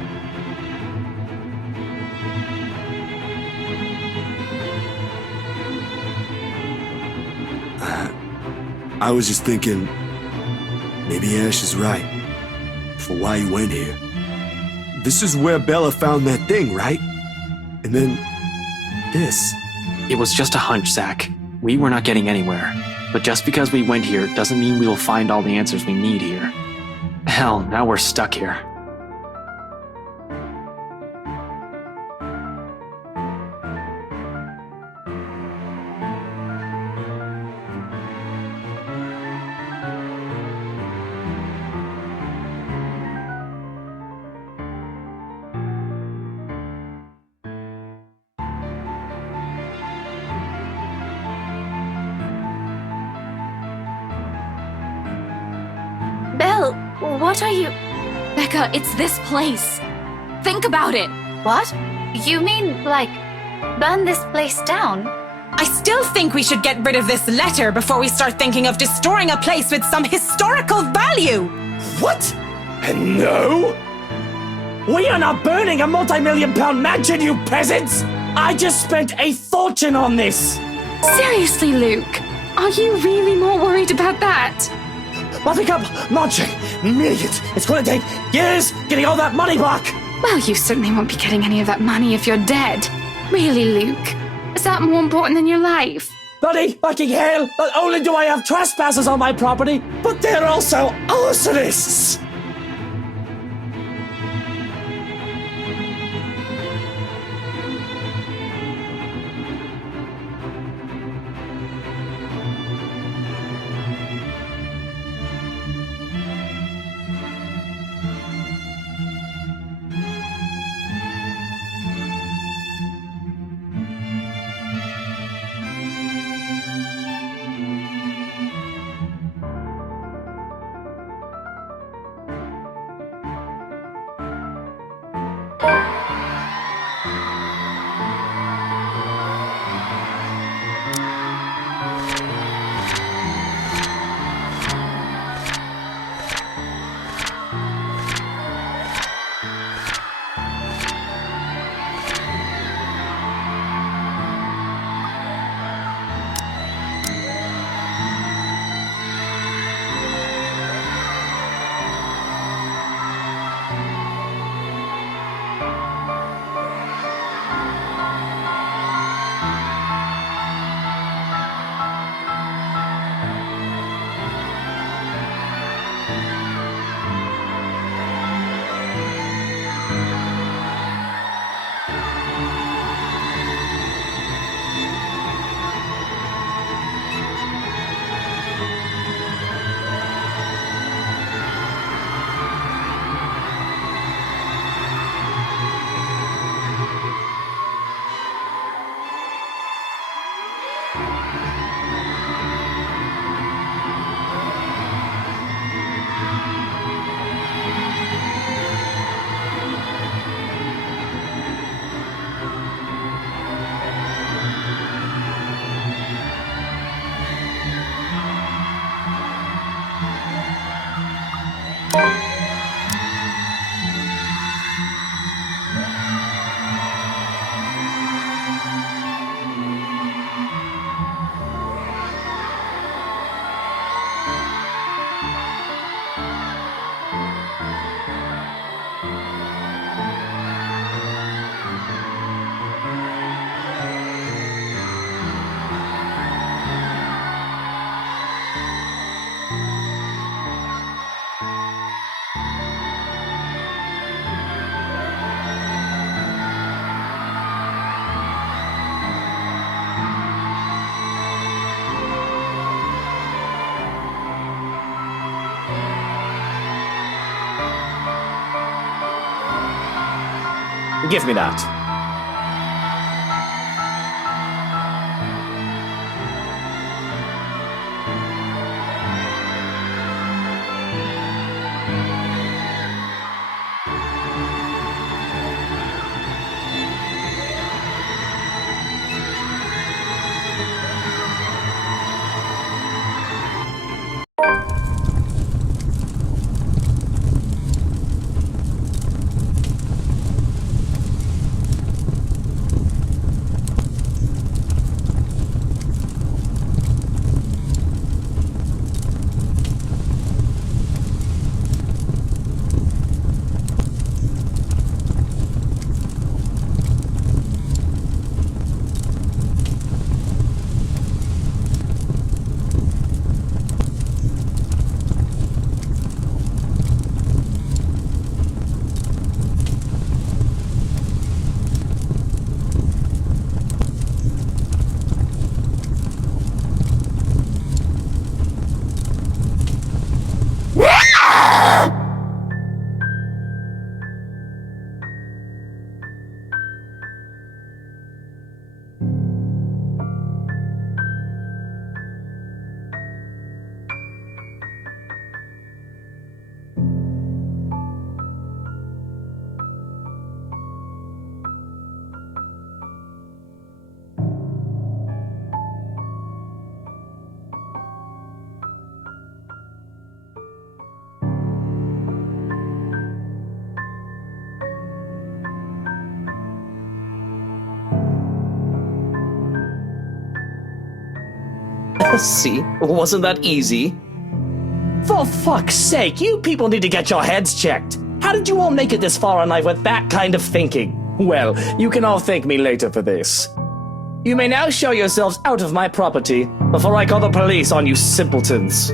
I was just thinking... maybe Ash is right. For why he went here. This is where Bella found that thing, right? And then... this. It was just a hunch, Zach. We were not getting anywhere. But just because we went here doesn't mean we will find all the answers we need here. Hell, now we're stuck here. What are you... Becca, it's this place. Think about it. What? You mean, like, burn this place down? I still think we should get rid of this letter before we start thinking of destroying a place with some historical value. What? No! We are not burning a multi-million-pound mansion, you peasants! I just spent a fortune on this! Seriously, Luke, are you really more worried about that? Buttercup, launching millions! It's gonna take years getting all that money back! Well, you certainly won't be getting any of that money if you're dead. Really, Luke? Is that more important than your life? Bloody fucking hell! Not only do I have trespassers on my property, but they're also arsonists! Give me that. See? Wasn't that easy? For fuck's sake, you people need to get your heads checked. How did you all make it this far in life with that kind of thinking? Well, you can all thank me later for this. You may now show yourselves out of my property before I call the police on you simpletons.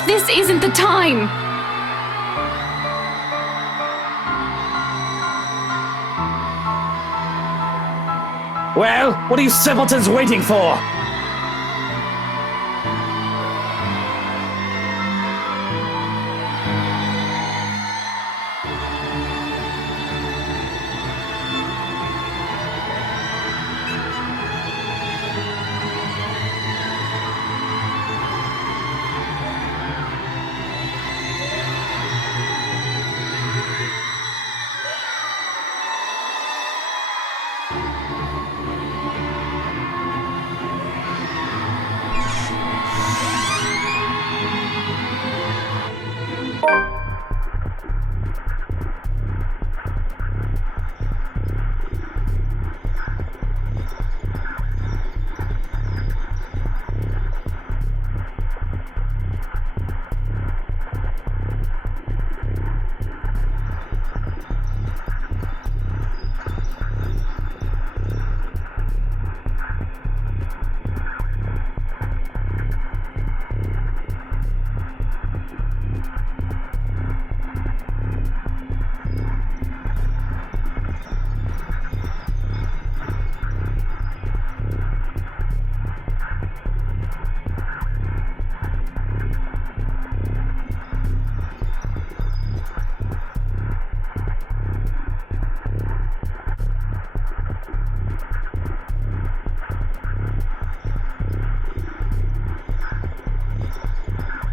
Luke, this isn't the time! Well, what are you simpletons waiting for?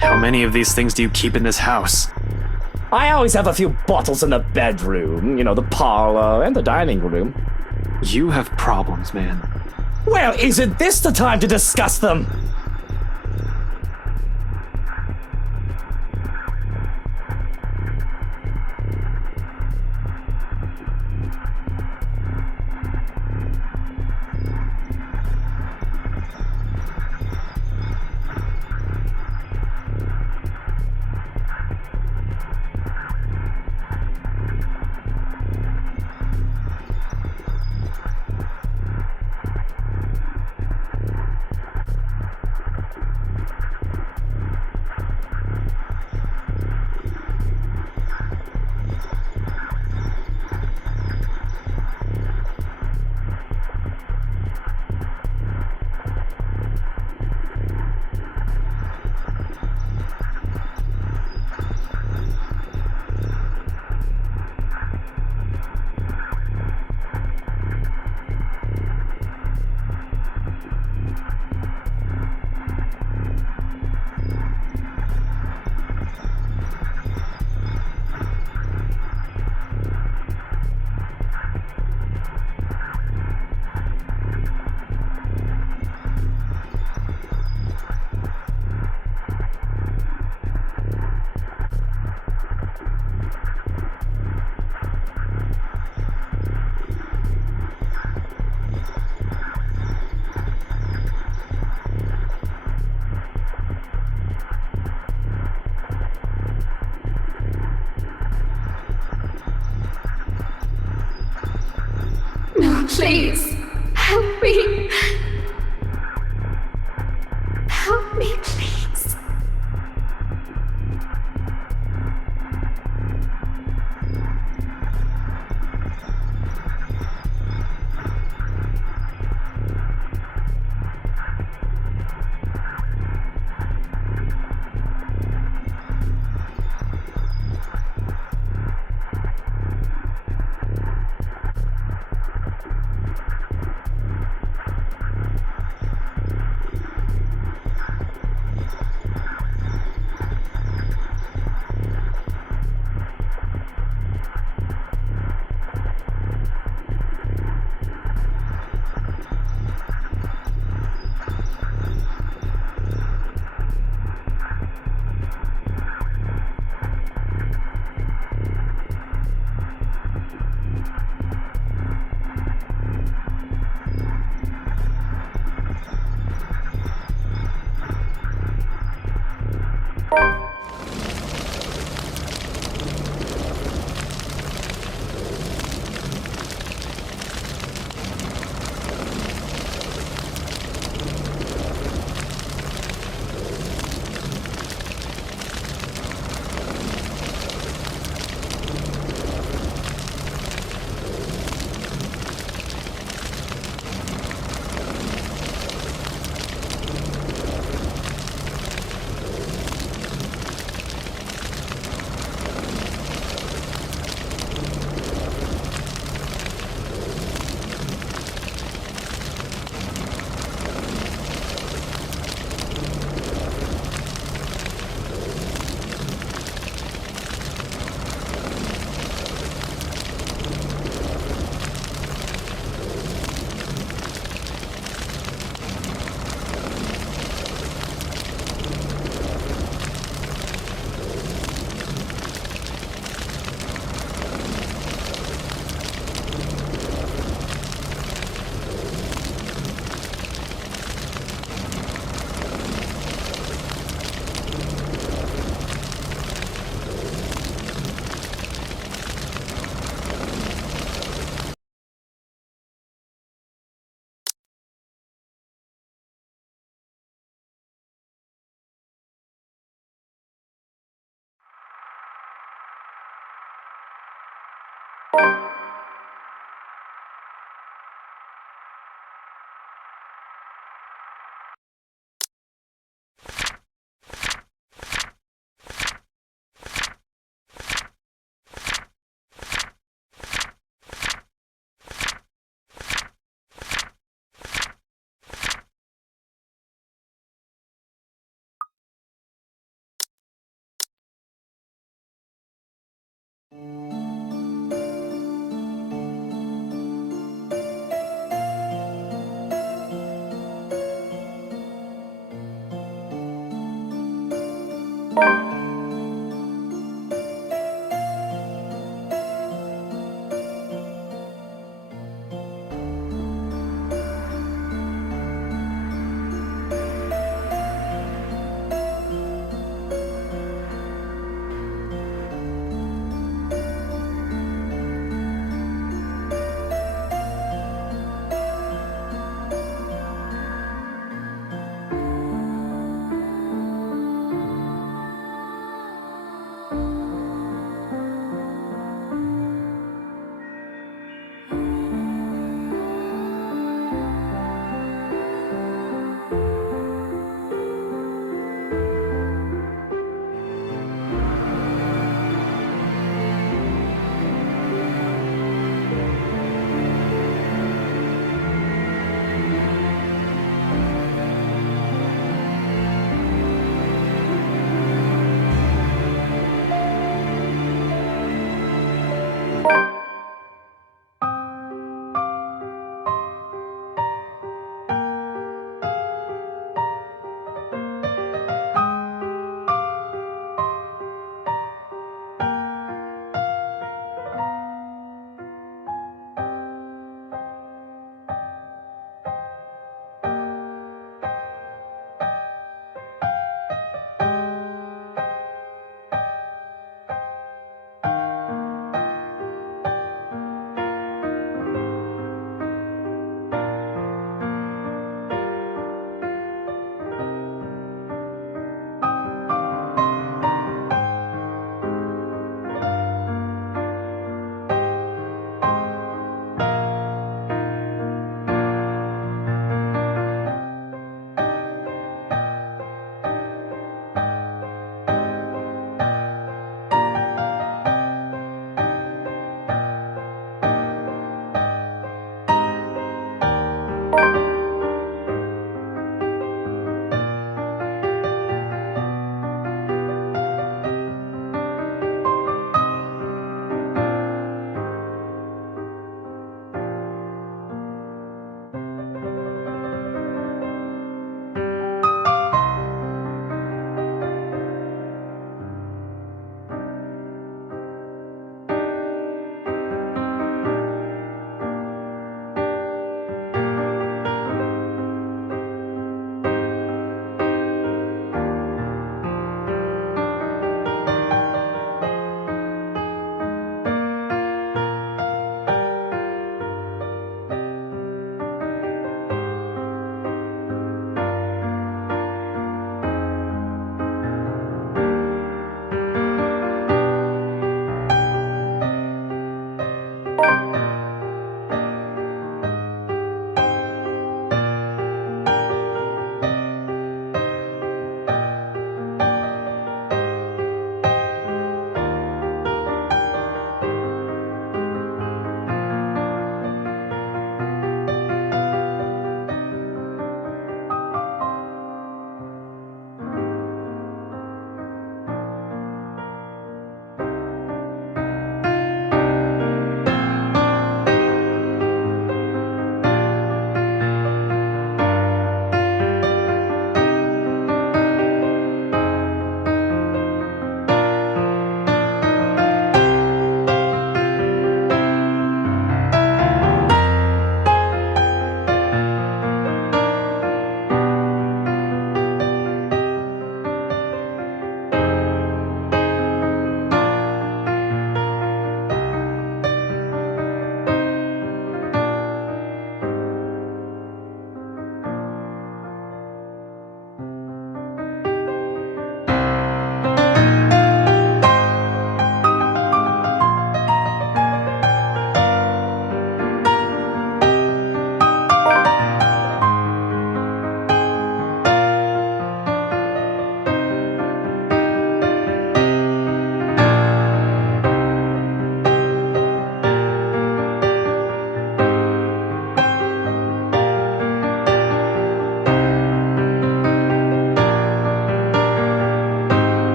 How many of these things do you keep in this house? I always have a few bottles in the bedroom, the parlor, and the dining room. You have problems, man. Well, isn't this the time to discuss them? Please, help me. Help me, please.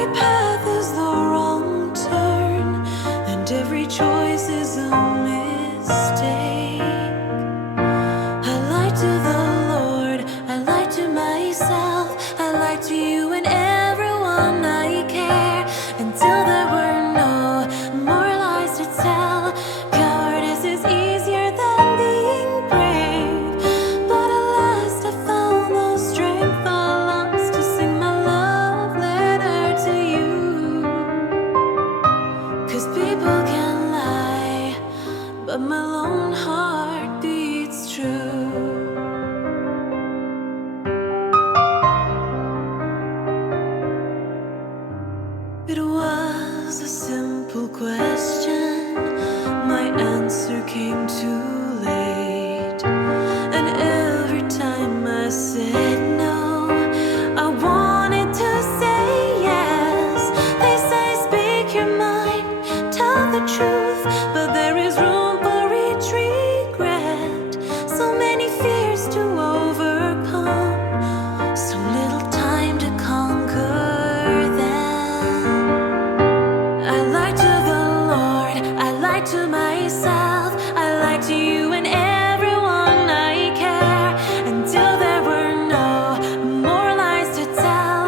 Every path is the wrong turn, and every choice is a mistake. I lied to the Lord, I lied to myself, I lied to you and everyone I care, until there were no more lies to tell. Cowardice is easier than being brave, but at last I found the strength I lost to sing my love letter to you. 'Cause people can lie, but my lone heart beats true. It was a simple question, my answer came too late, and every time I said no, I wanted to say yes. They say speak your mind, tell the truth, but there is room for each regret. So many fears to overcome, so little time to conquer them. I lied to the Lord, I lied to myself, I lied to you and everyone I care, until there were no more lies to tell.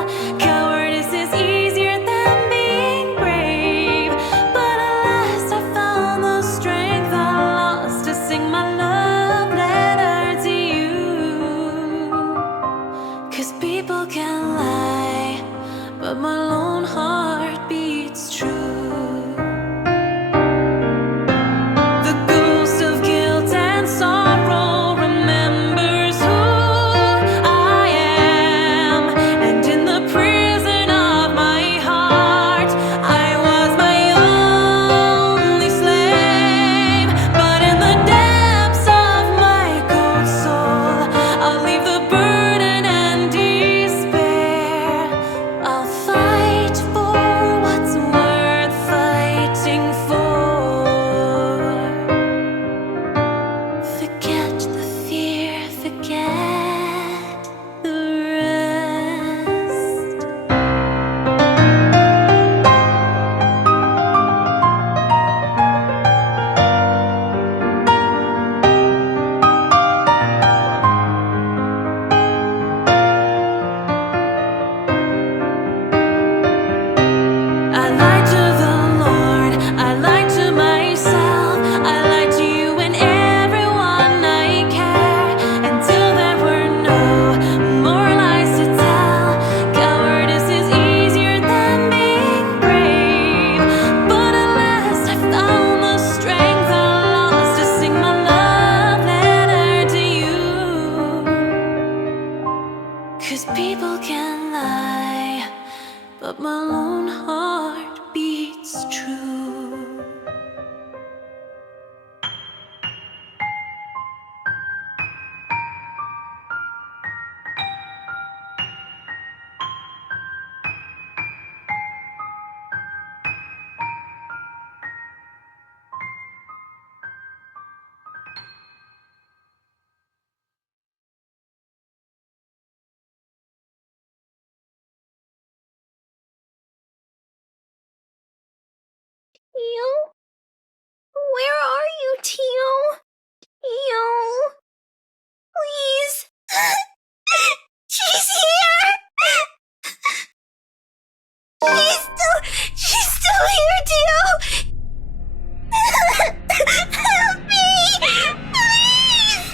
Cowardice is easier than being brave, but at last I found the strength I lost to sing my love letter to you. 'Cause people can lie, but my lone heart beats true. The ghost of guilt and sorrow remembers who I am, and in the prison of my heart, I was my only slave. But in the depths of my cold soul, I'll leave the burden and despair. I'll fight for what's worth fighting for. Forget the fear, forget the rest. I lied to the Lord, I lied to myself, I lied to you and everyone I care, until there were no more lies to tell. Cowardice is easier than being brave, but at last I found the strength I lost to sing my love letter to you. 'Cause people can lie, but my lone heart beats true. Tio? Where are you, Tio? Tio? Please? She's here! She's still here, Tio! Help me! Please!